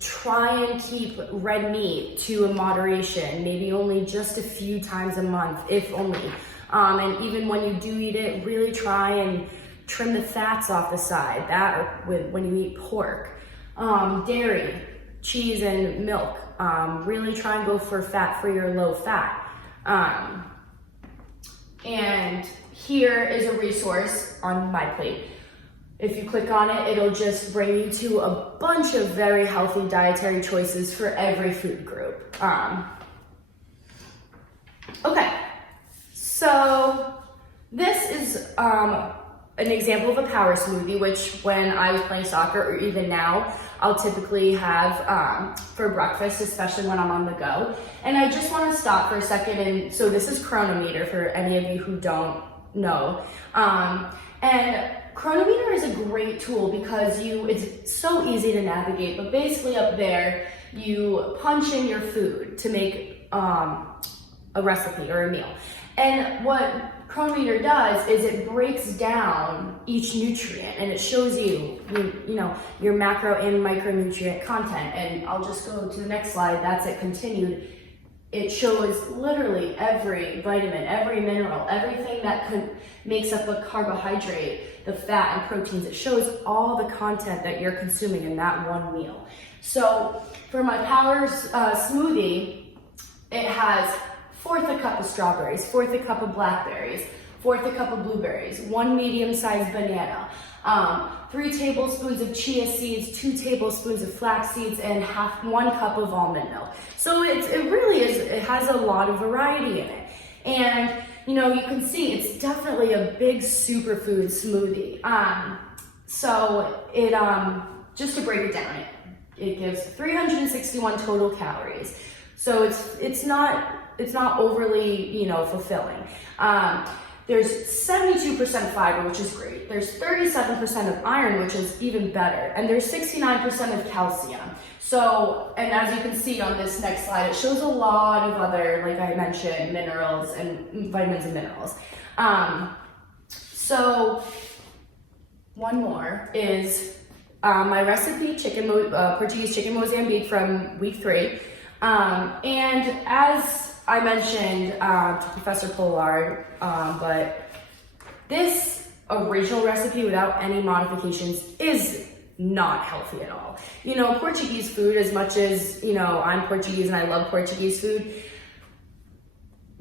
try and keep red meat to a moderation, maybe only just a few times a month, if only. And even when you do eat it, really try and trim the fats off the side, when you eat pork. Dairy, cheese, and milk. Really try and go for fat-free or low fat. And here is a resource on my plate. If you click on it, it'll just bring you to a bunch of very healthy dietary choices for every food group. Okay, so this is an example of a power smoothie, which when I was playing soccer, or even now, I'll typically have for breakfast, especially when I'm on the go. And I just want to stop for a second, and so this is Chronometer for any of you who don't know. And Chronometer is a great tool because it's so easy to navigate, but basically up there, you punch in your food to make a recipe or a meal. And what Chronometer does is it breaks down each nutrient and it shows you your macro and micronutrient content. And I'll just go to the next slide. That's it, continued. It shows literally every vitamin, every mineral, everything that makes up a carbohydrate, the fat and proteins. It shows all the content that you're consuming in that one meal. So for my power smoothie, it has 1/4 a cup of strawberries, 1/4 a cup of blackberries, 1/4 a cup of blueberries, 1 medium-sized banana, 3 tablespoons of chia seeds, 2 tablespoons of flax seeds, and 1 cup of almond milk. So it really is, it has a lot of variety in it. And you can see it's definitely a big superfood smoothie. So it, just to break it down, it gives 361 total calories. So it's not overly, fulfilling. There's 72% fiber, which is great. There's 37% of iron, which is even better. And there's 69% of calcium. So, and as you can see on this next slide, it shows a lot of other, like I mentioned, minerals and vitamins and minerals. So, one more is my recipe, Portuguese chicken Mozambique from week 3. And as I mentioned to Professor Pollard, but this original recipe without any modifications is not healthy at all. Portuguese food, as much as, I'm Portuguese and I love Portuguese food,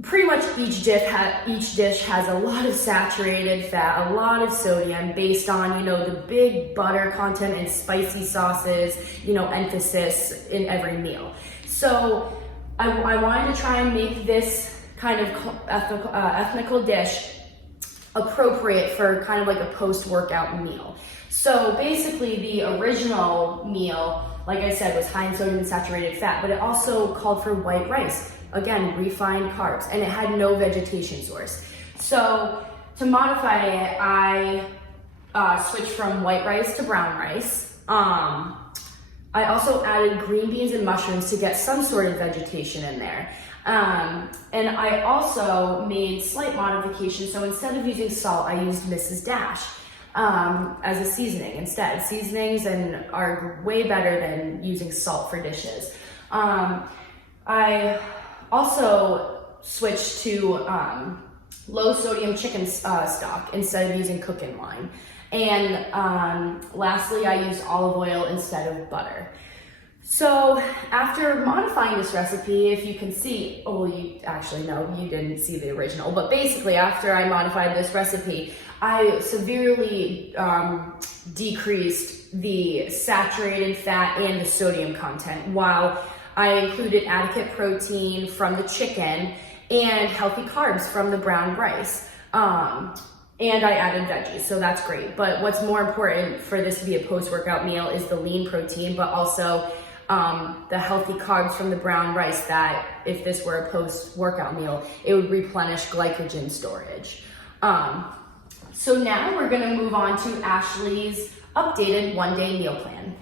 pretty much each dish has a lot of saturated fat, a lot of sodium based on, the big butter content and spicy sauces, emphasis in every meal. So I wanted to try and make this kind of ethnical dish appropriate for kind of like a post-workout meal. So basically the original meal, like I said, was high in sodium and saturated fat, but it also called for white rice, again, refined carbs, and it had no vegetation source. So to modify it, I switched from white rice to brown rice. I also added green beans and mushrooms to get some sort of vegetation in there. And I also made slight modifications. So instead of using salt, I used Mrs. Dash as a seasoning instead. Seasonings are way better than using salt for dishes. I also switched to low sodium chicken stock instead of using cooking wine. And lastly, I used olive oil instead of butter. So after modifying this recipe, if you can see, oh, you actually, no, you didn't see the original, but basically after I modified this recipe, I severely decreased the saturated fat and the sodium content, while I included adequate protein from the chicken and healthy carbs from the brown rice. And I added veggies, so that's great. But what's more important for this to be a post-workout meal is the lean protein, but also the healthy carbs from the brown rice, that if this were a post-workout meal, it would replenish glycogen storage. So now we're gonna move on to Ashley's updated one-day meal plan.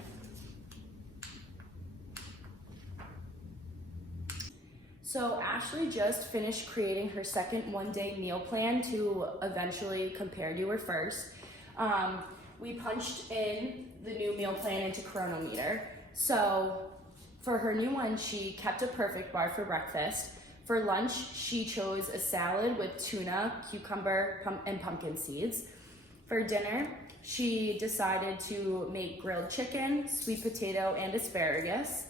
So Ashley just finished creating her second one-day meal plan to eventually compare to her first. We punched in the new meal plan into Chronometer. So for her new one, she kept a perfect bar for breakfast. For lunch, she chose a salad with tuna, cucumber, and pumpkin seeds. For dinner, she decided to make grilled chicken, sweet potato, and asparagus.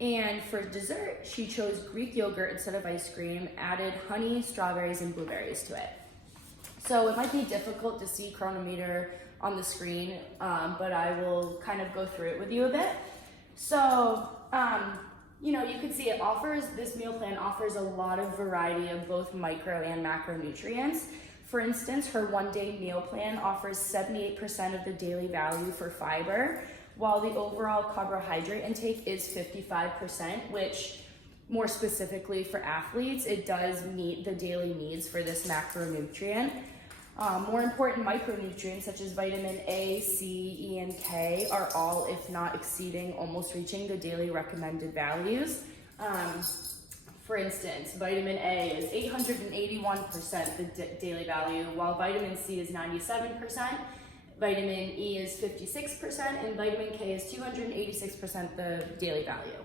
And for dessert, she chose Greek yogurt instead of ice cream, added honey, strawberries, and blueberries to it. So it might be difficult to see Chronometer on the screen, but I will kind of go through it with you a bit. So, you know, you can see this meal plan offers a lot of variety of both micro and macronutrients. For instance, her one-day meal plan offers 78% of the daily value for fiber, while the overall carbohydrate intake is 55%, which more specifically for athletes, it does meet the daily needs for this macronutrient. More important micronutrients such as vitamin A, C, E, and K are all, if not exceeding, almost reaching the daily recommended values. For instance, vitamin A is 881% the daily value, while vitamin C is 97%. Vitamin E is 56%, and vitamin K is 286% the daily value.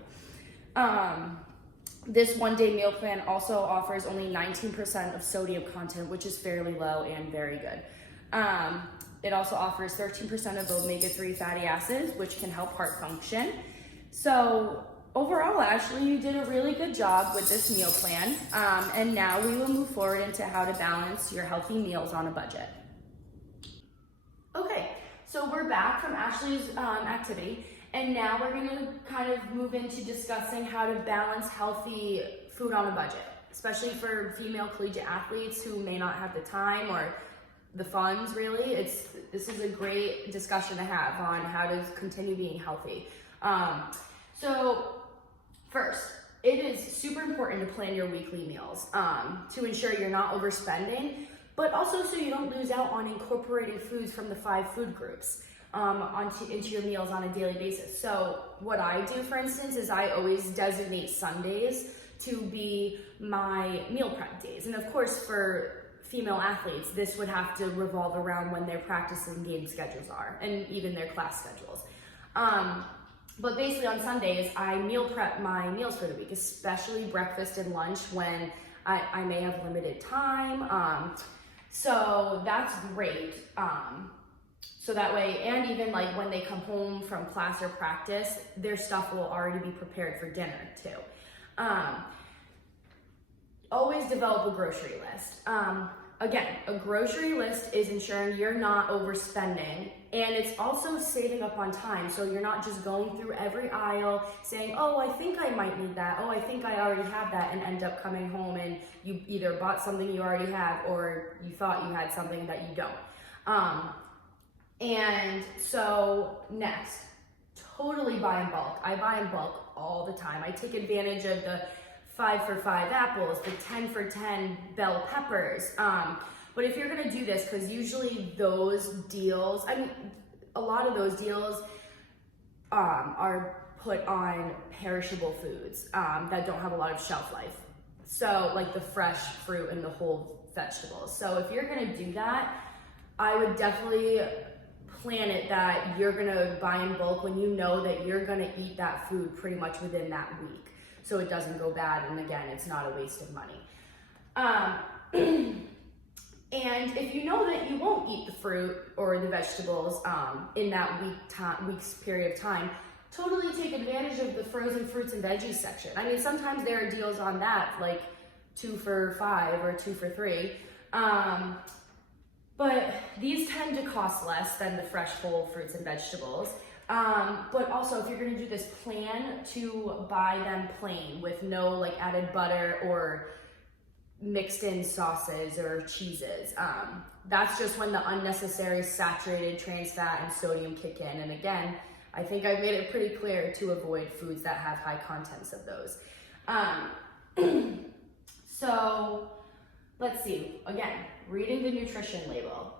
This one-day meal plan also offers only 19% of sodium content, which is fairly low and very good. It also offers 13% of omega-3 fatty acids, which can help heart function. So overall, Ashley, you did a really good job with this meal plan. And now we will move forward into how to balance your healthy meals on a budget. Okay, so we're back from Ashley's activity, and now we're gonna kind of move into discussing how to balance healthy food on a budget, especially for female collegiate athletes who may not have the time or the funds, really. This is a great discussion to have on how to continue being healthy. So first, it is super important to plan your weekly meals to ensure you're not overspending, but also so you don't lose out on incorporating foods from the 5 food groups into your meals on a daily basis. So what I do, for instance, is I always designate Sundays to be my meal prep days. And of course, for female athletes, this would have to revolve around when their practice and game schedules are, and even their class schedules. But basically on Sundays, I meal prep my meals for the week, especially breakfast and lunch when I may have limited time. So that's great. So that way, and even like when they come home from class or practice, their stuff will already be prepared for dinner too. Always develop a grocery list. Again, a grocery list is ensuring you're not overspending, and it's also saving up on time. So you're not just going through every aisle saying, oh, I think I might need that. Oh, I think I already have that, and end up coming home and you either bought something you already have or you thought you had something that you don't. And so next, totally buy in bulk. I buy in bulk all the time. I take advantage of the 5 for 5 apples, the 10 for 10 bell peppers. But if you're gonna do this, because usually those deals, a lot of those deals are put on perishable foods that don't have a lot of shelf life. So like the fresh fruit and the whole vegetables. So if you're gonna do that, I would definitely plan it that you're gonna buy in bulk when you know that you're gonna eat that food pretty much within that week, so it doesn't go bad, and again, it's not a waste of money. And if you know that you won't eat the fruit or the vegetables in that week's period of time, totally take advantage of the frozen fruits and veggies section. I mean, sometimes there are deals on that, like 2 for $5 or 2 for $3. But these tend to cost less than the fresh whole fruits and vegetables. But also, if you're gonna do this, plan to buy them plain with no like added butter or mixed in sauces or cheeses. That's just when the unnecessary saturated trans fat and sodium kick in. And again, I think I've made it pretty clear to avoid foods that have high contents of those. So let's see, again, reading the nutrition label.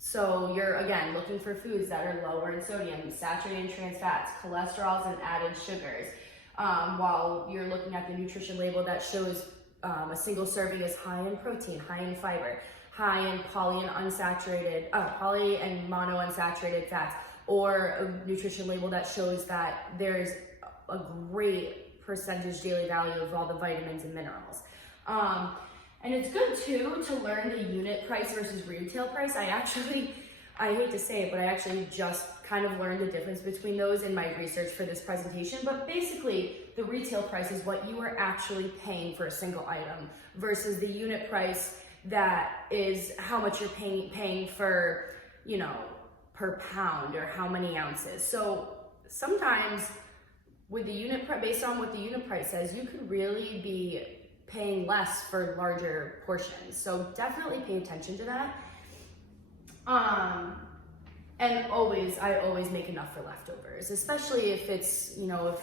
So you're, again, looking for foods that are lower in sodium, saturated in trans fats, cholesterols, and added sugars. While you're looking at the nutrition label that shows a single serving is high in protein, high in fiber, high in poly and mono unsaturated fats, or a nutrition label that shows that there's a great percentage daily value of all the vitamins and minerals. And it's good too to learn the unit price versus retail price. I hate to say it, but I actually just kind of learned the difference between those in my research for this presentation. But basically, the retail price is what you are actually paying for a single item versus the unit price that is how much you're paying for, you know, per pound or how many ounces. So sometimes with the unit price, based on what the unit price says, you could really be paying less for larger portions. So definitely pay attention to that. And I always make enough for leftovers, especially if it's, you know, if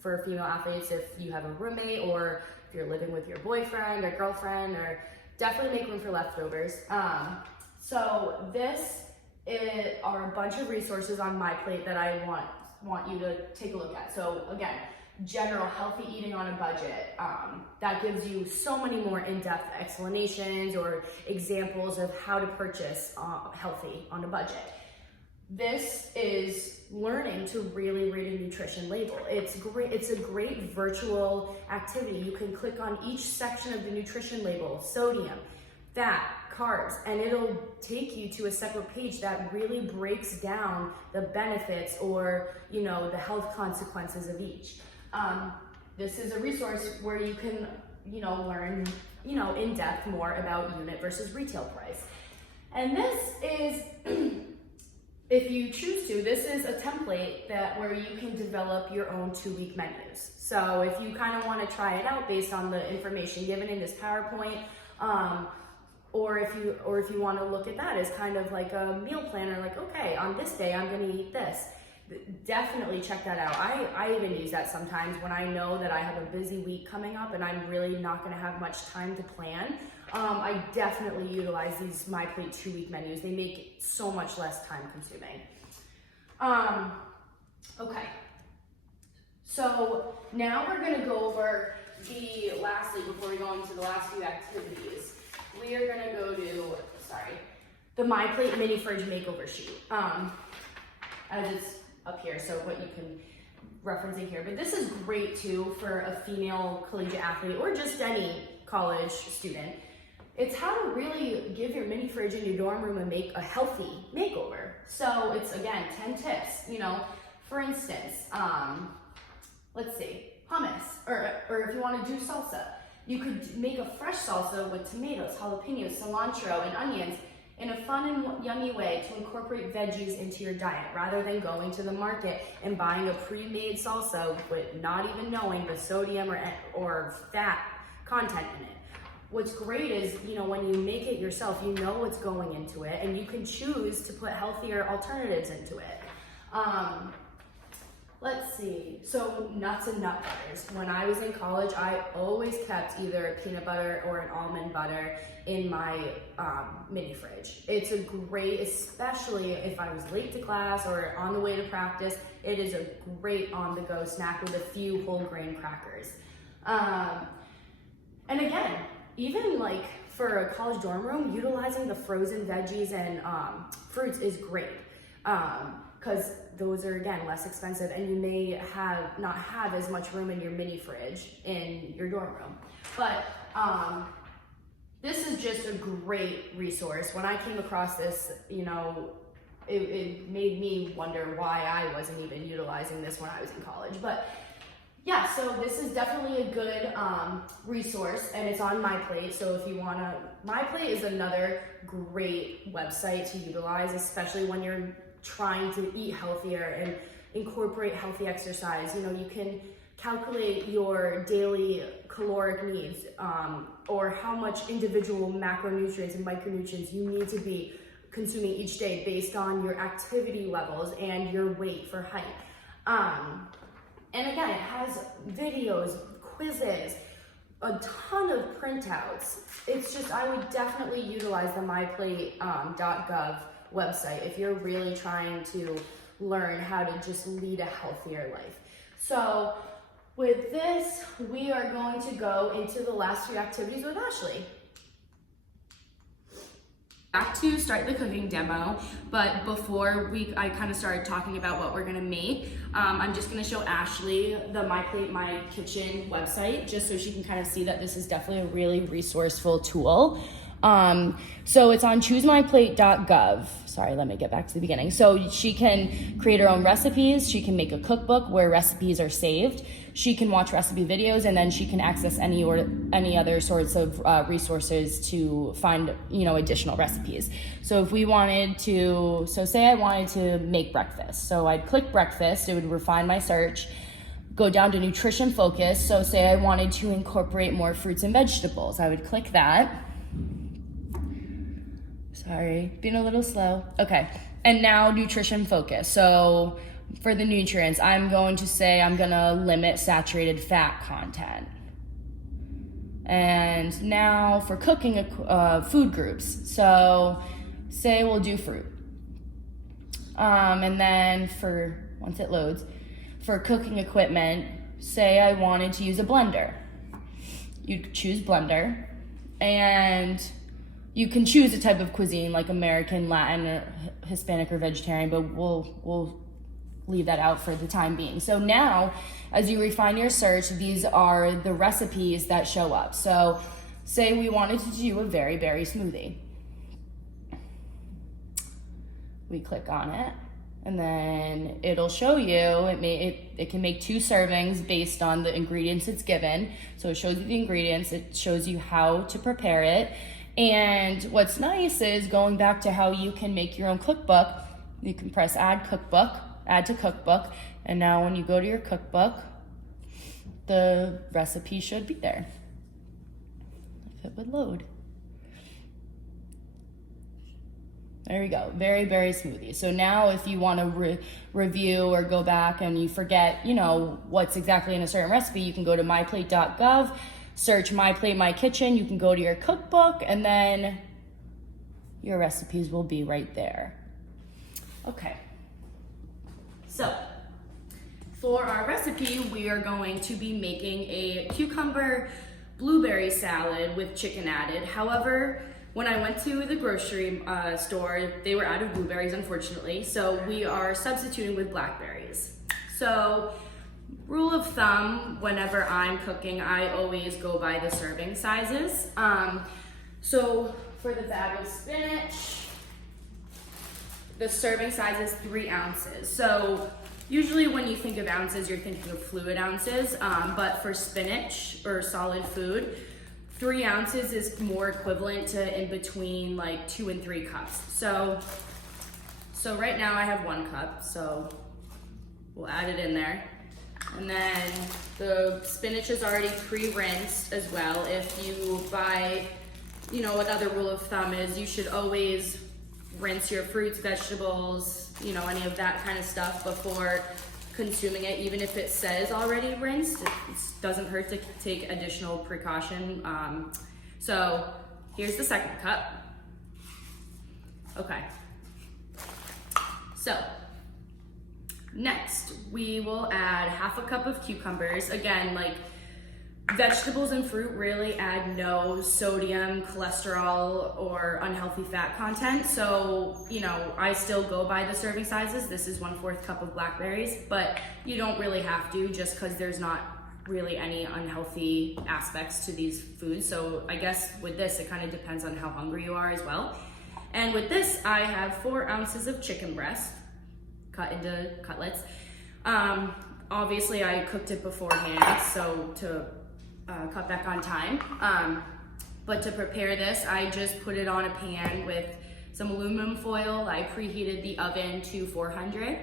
for female athletes, if you have a roommate or if you're living with your boyfriend or girlfriend, or definitely make room for leftovers. So this are a bunch of resources on my plate that I want you to take a look at. So again, general healthy eating on a budget. That gives you so many more in-depth explanations or examples of how to purchase healthy on a budget. This is learning to really read a nutrition label. It's great. It's a great virtual activity. You can click on each section of the nutrition label, sodium, fat, carbs, and it'll take you to a separate page that really breaks down the benefits or, you know, the health consequences of each. This is a resource where you can, you know, learn, you know, in depth more about unit versus retail price. And this is, if you choose to, this is a template where you can develop your own 2-week menus. So if you kind of want to try it out based on the information given in this PowerPoint, or if you want to look at that as kind of like a meal planner, like, okay, on this day I'm going to eat this. Definitely check that out. I even use that sometimes when I know that I have a busy week coming up and I'm really not going to have much time to plan. I definitely utilize these MyPlate 2-week menus. They make it so much less time consuming. Okay, so now we're going to go over lastly, before we go into the last few activities, we are going to go to, the MyPlate mini fridge makeover sheet. As it's up here, so what you can reference it here. But this is great too for a female collegiate athlete or just any college student. It's how to really give your mini fridge in your dorm room and make a healthy makeover. So it's, again, 10 tips, you know. For instance, let's see, hummus, or if you want to do salsa, you could make a fresh salsa with tomatoes, jalapenos, cilantro, and onions in a fun and yummy way to incorporate veggies into your diet rather than going to the market and buying a pre-made salsa with not even knowing the sodium or fat content in it. What's great is, you know, when you make it yourself, you know what's going into it and you can choose to put healthier alternatives into it. Let's see, so nuts and nut butters. When I was in college, I always kept either a peanut butter or an almond butter in my mini fridge. It's a great, especially if I was late to class or on the way to practice, it is a great on-the-go snack with a few whole grain crackers. And again, even like for a college dorm room, utilizing the frozen veggies and fruits is great. Because those are, again, less expensive and you may not have as much room in your mini fridge in your dorm room. But this is just a great resource. When I came across this, you know, it made me wonder why I wasn't even utilizing this when I was in college. But yeah, so this is definitely a good resource, and it's on MyPlate. So if you wanna, MyPlate is another great website to utilize, especially when you're trying to eat healthier and incorporate healthy exercise. You know, you can calculate your daily caloric needs, or how much individual macronutrients and micronutrients you need to be consuming each day based on your activity levels and your weight for height. And again, it has videos, quizzes, a ton of printouts. It's just, I would definitely utilize the myplate.gov website if you're really trying to learn how to just lead a healthier life. So with this, we are going to go into the last few activities with Ashley. Back to start the cooking demo, but before I kind of started talking about what we're gonna make, I'm just gonna show Ashley the MyPlate My Kitchen website, just so she can kind of see that this is definitely a really resourceful tool. So it's on choosemyplate.gov. Sorry, let me get back to the beginning. So she can create her own recipes. She can make a cookbook where recipes are saved. She can watch recipe videos, and then she can access any other sorts of resources to find, you know, additional recipes. So if we wanted to, so say I wanted to make breakfast. So I'd click breakfast, it would refine my search, go down to nutrition focus. So say I wanted to incorporate more fruits and vegetables, I would click that. Sorry, being a little slow. Okay, and now nutrition focus. So for the nutrients, I'm going to say I'm gonna limit saturated fat content. And now for cooking food groups. So say we'll do fruit. And then once it loads, for cooking equipment, say I wanted to use a blender. You'd choose blender, and you can choose a type of cuisine like American, Latin, or Hispanic, or vegetarian, but we'll leave that out for the time being. So now, as you refine your search, these are the recipes that show up. So say we wanted to do a very berry smoothie. We click on it, and then it'll show you, it can make 2 servings based on the ingredients it's given. So it shows you the ingredients, it shows you how to prepare it. And what's nice is, going back to how you can make your own cookbook, you can press add to cookbook, and now when you go to your cookbook, the recipe should be there, if it would load. There we go, very berry smoothie. So now if you want to review or go back and you forget, you know, what's exactly in a certain recipe, you can go to myplate.gov, search MyPlate My Kitchen, you can go to your cookbook, and then your recipes will be right there. Okay, so for our recipe, we are going to be making a cucumber blueberry salad with chicken added. However, when I went to the grocery store, they were out of blueberries, unfortunately, so we are substituting with blackberries. So rule of thumb, whenever I'm cooking, I always go by the serving sizes. So for the bag of spinach, the serving size is 3 ounces. So usually when you think of ounces, you're thinking of fluid ounces, but for spinach or solid food, 3 ounces is more equivalent to in between like 2 and 3 cups. So right now I have 1 cup, so we'll add it in there. And then the spinach is already pre-rinsed as well. If you buy, you know, another rule of thumb is you should always rinse your fruits, vegetables, you know, any of that kind of stuff before consuming it. Even if it says already rinsed, it doesn't hurt to take additional precaution. So here's the second cup. Okay. So next, we will add half a cup of cucumbers. Again, like, vegetables and fruit really add no sodium, cholesterol, or unhealthy fat content. So, you know, I still go by the serving sizes. This is 1/4 cup of blackberries, but you don't really have to, just because there's not really any unhealthy aspects to these foods. So I guess with this, it kind of depends on how hungry you are as well. And with this, I have 4 ounces of chicken breast cut into cutlets. Obviously I cooked it beforehand, so to cut back on time. But to prepare this, I just put it on a pan with some aluminum foil. I preheated the oven to 400,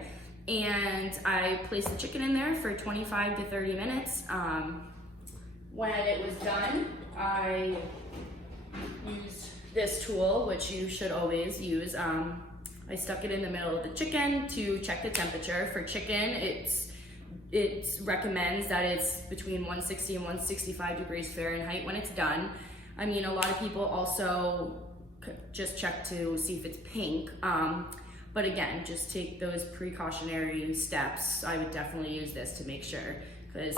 and I placed the chicken in there for 25 to 30 minutes. When it was done, I used this tool, which you should always use. I stuck it in the middle of the chicken to check the temperature. For chicken, it recommends that it's between 160 and 165 degrees Fahrenheit when it's done. I mean, a lot of people also just check to see if it's pink. But again, just take those precautionary steps. I would definitely use this to make sure, because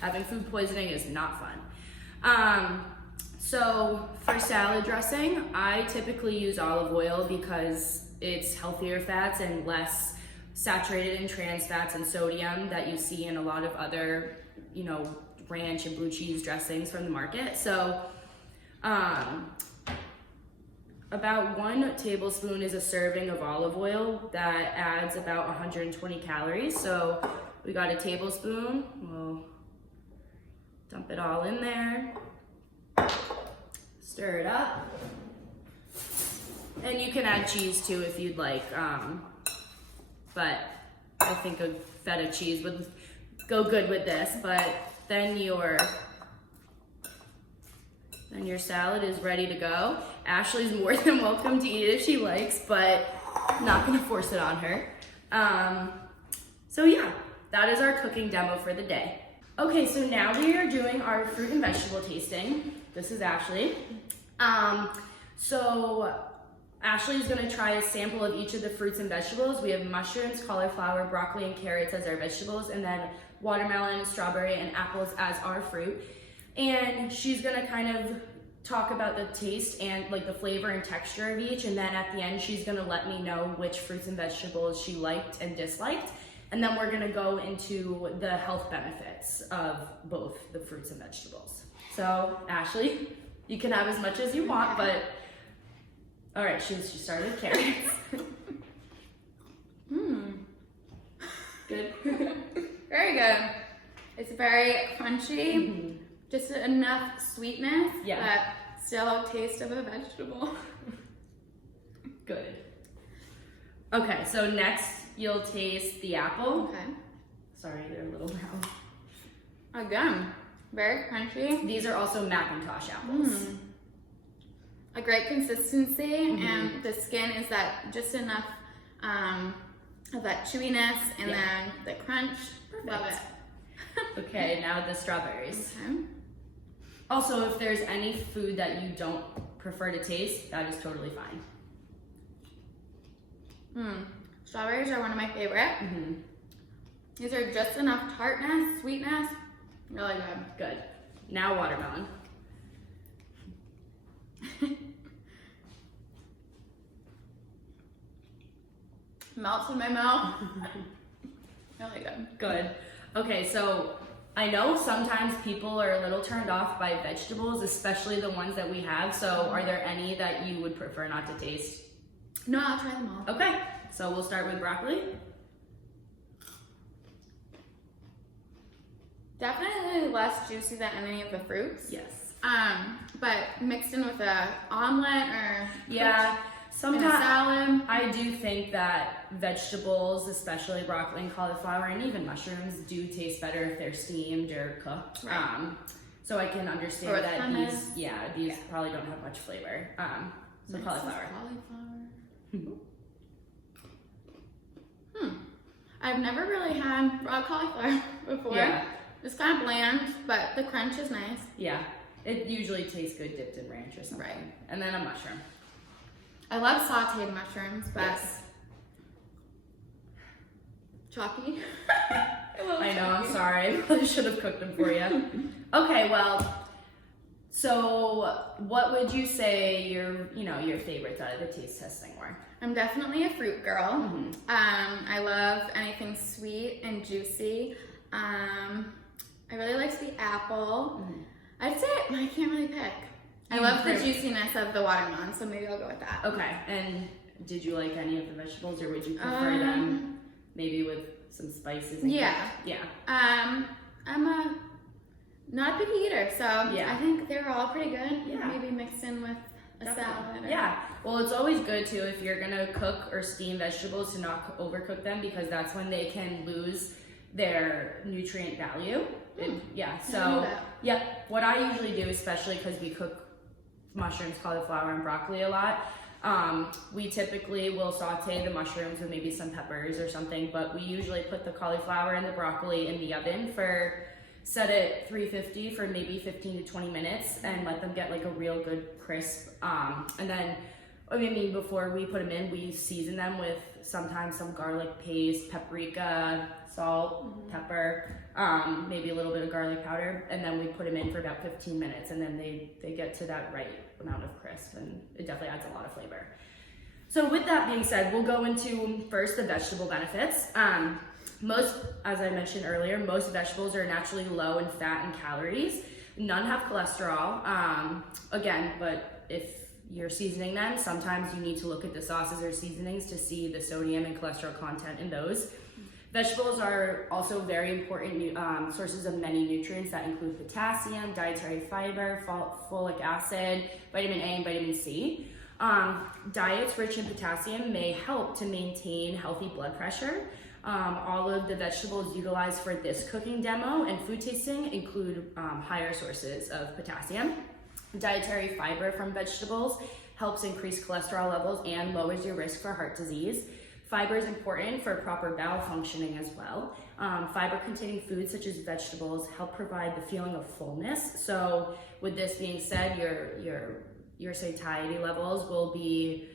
having food poisoning is not fun. So for salad dressing, I typically use olive oil because it's healthier fats and less saturated in trans fats and sodium that you see in a lot of other, ranch and blue cheese dressings from the market. So about 1 tablespoon is a serving of olive oil that adds about 120 calories. So we got a tablespoon, we'll dump it all in there, stir it up. And you can add cheese too if you'd like, but I think a feta cheese would go good with this. But then your salad is ready to go. Ashley's more than welcome to eat it if she likes, but not gonna force it on her. So yeah, that is our cooking demo for the day. Okay, so now we are doing our fruit and vegetable tasting. This is Ashley. So Ashley's gonna try a sample of each of the fruits and vegetables. We have mushrooms, cauliflower, broccoli, and carrots as our vegetables, and then watermelon, strawberry, and apples as our fruit. And she's gonna kind of talk about the taste and like the flavor and texture of each, and then at the end she's gonna let me know which fruits and vegetables she liked and disliked, and then we're gonna go into the health benefits of both the fruits and vegetables. So Ashley, you can have as much as you want, but all right, she started carrots. Good. Very good. It's very crunchy. Just enough sweetness, but still taste of a vegetable. Good. Okay, so next you'll taste the apple. Okay. Sorry, they're a little brown. Again, very crunchy. These are also Macintosh apples. A great consistency, and the skin is that just enough of that chewiness, and then the crunch. Perfect. Love it. Okay, now the strawberries. Okay. Also, if there's any food that you don't prefer to taste, that is totally fine. Strawberries are one of my favorite. These are just enough tartness, sweetness. Really good. Good. Now watermelon. Melts in my mouth. Really good. Good. Okay, so I know sometimes people are a little turned off by vegetables, especially the ones that we have. So are there any that you would prefer not to taste? No, I'll try them all. Okay, so we'll start with broccoli. Definitely less juicy than any of the fruits. Yes. But mixed in with a omelet or sometimes in a salad. I do think that vegetables, especially broccoli and cauliflower and even mushrooms, do taste better if they're steamed or cooked. Right. So I can understand that hummus. these probably don't have much flavor. So cauliflower. I've never really had raw cauliflower before. Yeah. It's kind of bland, but the crunch is nice. Yeah. It usually tastes good dipped in ranch or something. Right. And then a mushroom. I love sauteed mushrooms, but chalky. I know, I'm sorry. I probably should have cooked them for you. Okay, well, so what would you say your favorites out of the taste testing were? I'm definitely a fruit girl. I love anything sweet and juicy. I really liked the apple. I'd say I can't really pick. I You love the prefer- juiciness of the watermelon, so maybe I'll go with that. Okay, and did you like any of the vegetables, or would you prefer them maybe with some spices? Yeah. Yeah. I'm a not a picky eater, so Yeah. I think they're all pretty good. Yeah. Maybe mixed in with a salad. Or... Yeah. Well, it's always good too if you're gonna cook or steam vegetables to not overcook them, because that's when they can lose their nutrient value. Yeah. I knew So that. yep. What I usually do, especially because we cook mushrooms, cauliflower, and broccoli a lot. We typically will saute the mushrooms with maybe some peppers or something, but we usually put the cauliflower and the broccoli in the oven set at 350 for maybe 15 to 20 minutes and let them get like a real good crisp. And then, I mean, before we put them in, we season them with sometimes some garlic paste, paprika, salt, pepper, maybe a little bit of garlic powder, and then we put them in for about 15 minutes, and then they get to that right amount of crisp, and it definitely adds a lot of flavor. So with that being said, we'll go into first the vegetable benefits. As I mentioned earlier, most vegetables are naturally low in fat and calories. None have cholesterol. Again, but if you're seasoning them, sometimes you need to look at the sauces or seasonings to see the sodium and cholesterol content in those. Vegetables are also very important sources of many nutrients that include potassium, dietary fiber, folic acid, vitamin A, and vitamin C. Diets rich in potassium may help to maintain healthy blood pressure. All of the vegetables utilized for this cooking demo and food tasting include higher sources of potassium. Dietary fiber from vegetables helps increase cholesterol levels and lowers your risk for heart disease. Fiber is important for proper bowel functioning as well. Fiber-containing foods such as vegetables help provide the feeling of fullness. So with this being said, your satiety levels will be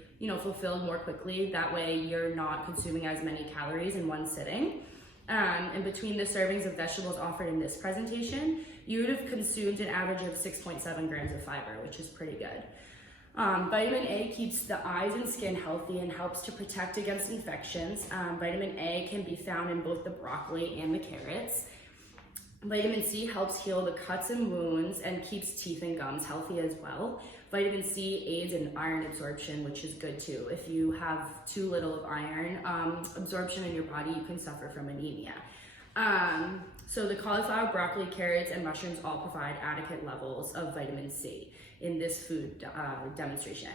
fulfilled more quickly. That way you're not consuming as many calories in one sitting. And between the servings of vegetables offered in this presentation, you would have consumed an average of 6.7 grams of fiber, which is pretty good. Vitamin A keeps the eyes and skin healthy and helps to protect against infections. Vitamin A can be found in both the broccoli and the carrots. Vitamin C helps heal the cuts and wounds and keeps teeth and gums healthy as well. Vitamin C aids in iron absorption, which is good too. If you have too little of iron absorption in your body, you can suffer from anemia. So the cauliflower, broccoli, carrots, and mushrooms all provide adequate levels of vitamin C in this food demonstration.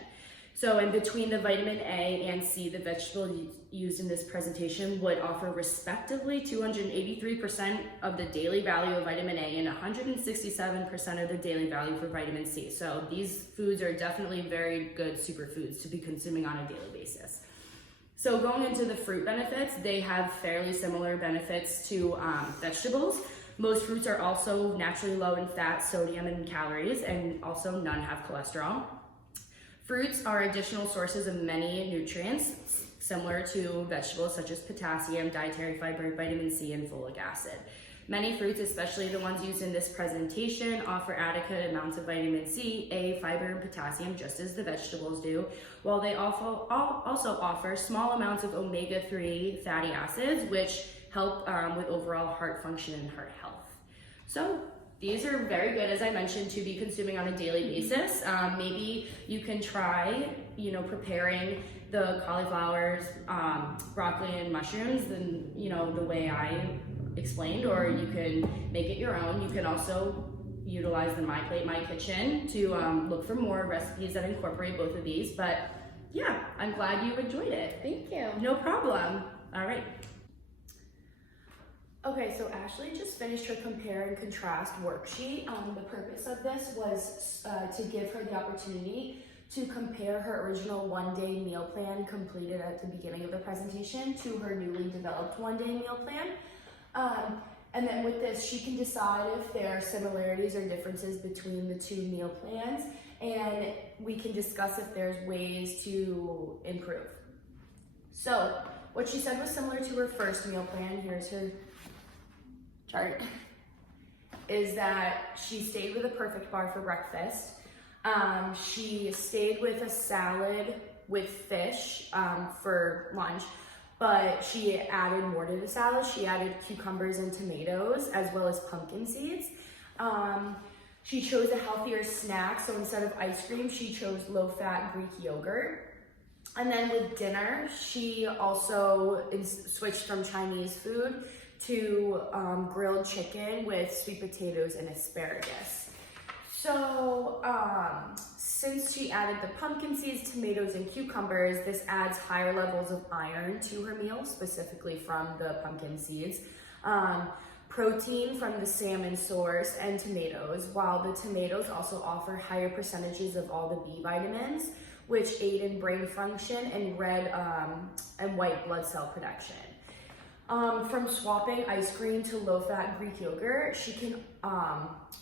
So in between the vitamin A and C, the vegetables used in this presentation would offer respectively 283% of the daily value of vitamin A and 167% of the daily value for vitamin C. So these foods are definitely very good superfoods to be consuming on a daily basis. So going into the fruit benefits, they have fairly similar benefits to vegetables. Most fruits are also naturally low in fat, sodium, and calories, and also none have cholesterol. Fruits are additional sources of many nutrients, similar to vegetables such as potassium, dietary fiber, vitamin C, and folic acid. Many fruits, especially the ones used in this presentation, offer adequate amounts of vitamin C, A, fiber, and potassium, just as the vegetables do, while they also offer small amounts of omega-3 fatty acids, which help with overall heart function and heart health. So these are very good, as I mentioned, to be consuming on a daily basis. Maybe you can try, preparing the cauliflowers, broccoli, and mushrooms, and the way I explained, or you can make it your own. You can also utilize the My Plate, My Kitchen to look for more recipes that incorporate both of these. But yeah, I'm glad you enjoyed it. Thank you. No problem. All right. Okay, so Ashley just finished her compare and contrast worksheet. The purpose of this was to give her the opportunity to compare her original one-day meal plan completed at the beginning of the presentation to her newly developed one-day meal plan. And then with this, she can decide if there are similarities or differences between the two meal plans, and we can discuss if there's ways to improve. So what she said was similar to her first meal plan. Here's her chart, is that she stayed with a perfect bar for breakfast. She stayed with a salad with fish for lunch, but she added more to the salad. She added cucumbers and tomatoes as well as pumpkin seeds. She chose a healthier snack, so instead of ice cream, she chose low-fat Greek yogurt. And then with dinner, she also switched from Chinese food to grilled chicken with sweet potatoes and asparagus. So since she added the pumpkin seeds, tomatoes, and cucumbers, this adds higher levels of iron to her meal, specifically from the pumpkin seeds. Protein from the salmon source and tomatoes, while the tomatoes also offer higher percentages of all the B vitamins, which aid in brain function and red and white blood cell production. From swapping ice cream to low-fat Greek yogurt, she can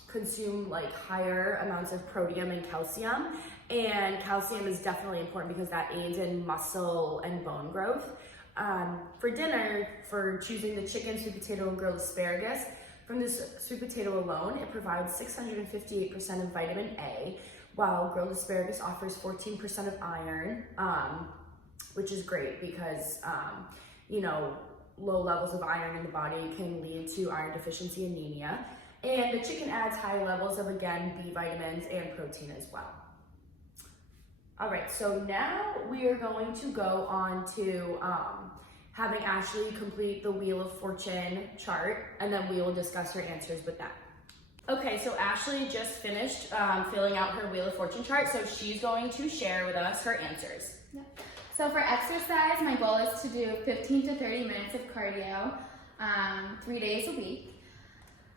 consume like higher amounts of protein and calcium. And calcium is definitely important because that aids in muscle and bone growth. For dinner, for choosing the chicken, sweet potato, and grilled asparagus, from this sweet potato alone, it provides 658% of vitamin A, while grilled asparagus offers 14% of iron, which is great because, low levels of iron in the body can lead to iron deficiency anemia. And the chicken adds high levels of, again, B vitamins and protein as well. All right, so now we are going to go on to having Ashley complete the Wheel of Fortune chart, and then we will discuss her answers with that. Okay, so Ashley just finished filling out her Wheel of Fortune chart, so she's going to share with us her answers. Yeah. So for exercise, my goal is to do 15 to 30 minutes of cardio 3 days a week.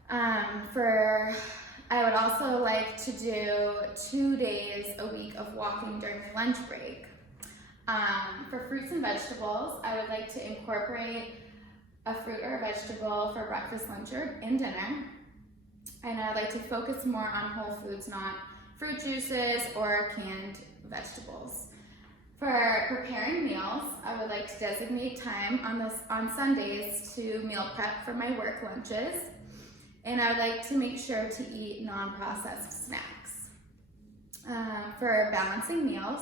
I would also like to do 2 days a week of walking during my lunch break. For fruits and vegetables, I would like to incorporate a fruit or a vegetable for breakfast, lunch, and dinner. And I'd like to focus more on whole foods, not fruit juices or canned vegetables. For preparing meals, I would like to designate time on Sundays to meal prep for my work lunches. And I would like to make sure to eat non-processed snacks. For balancing meals,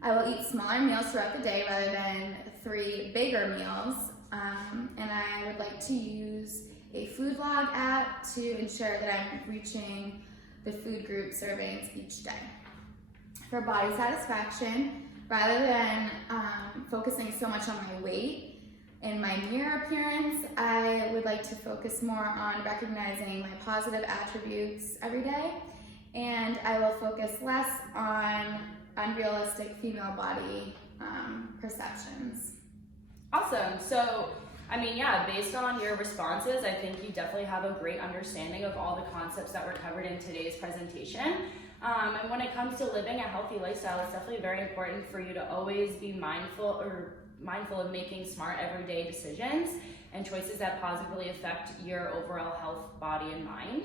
I will eat smaller meals throughout the day rather than 3 bigger meals. And I would like to use a food log app to ensure that I'm reaching the food group servings each day. For body satisfaction, rather than focusing so much on my weight and my mirror appearance, I would like to focus more on recognizing my positive attributes every day, and I will focus less on unrealistic female body perceptions. Awesome. So, based on your responses, I think you definitely have a great understanding of all the concepts that were covered in today's presentation. And when it comes to living a healthy lifestyle, it's definitely very important for you to always be mindful of making smart everyday decisions and choices that positively affect your overall health, body, and mind.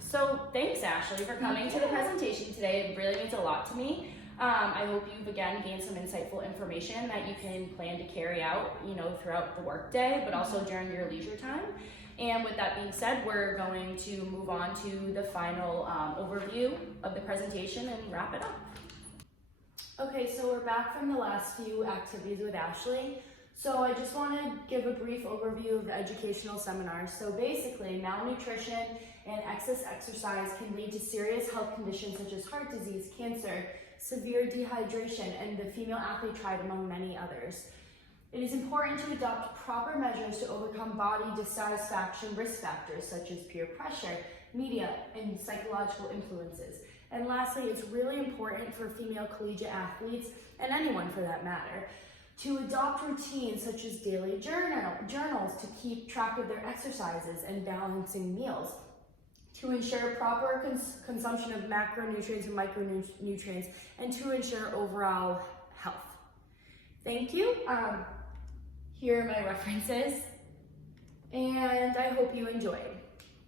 So thanks, Ashley, for coming to the presentation today. It really means a lot to me. I hope you've again gained some insightful information that you can plan to carry out, throughout the workday, but also during your leisure time. And with that being said, we're going to move on to the final overview of the presentation and wrap it up. Okay, so we're back from the last few activities with Ashley. So I just want to give a brief overview of the educational seminar. So basically, malnutrition and excess exercise can lead to serious health conditions such as heart disease, cancer, severe dehydration, and the female athlete triad, among many others. It is important to adopt proper measures to overcome body dissatisfaction risk factors such as peer pressure, media, and psychological influences. And lastly, it's really important for female collegiate athletes, and anyone for that matter, to adopt routines such as daily journals to keep track of their exercises and balancing meals, to ensure proper consumption of macronutrients and micronutrients, and to ensure overall health. Thank you. Here are my references, and I hope you enjoyed.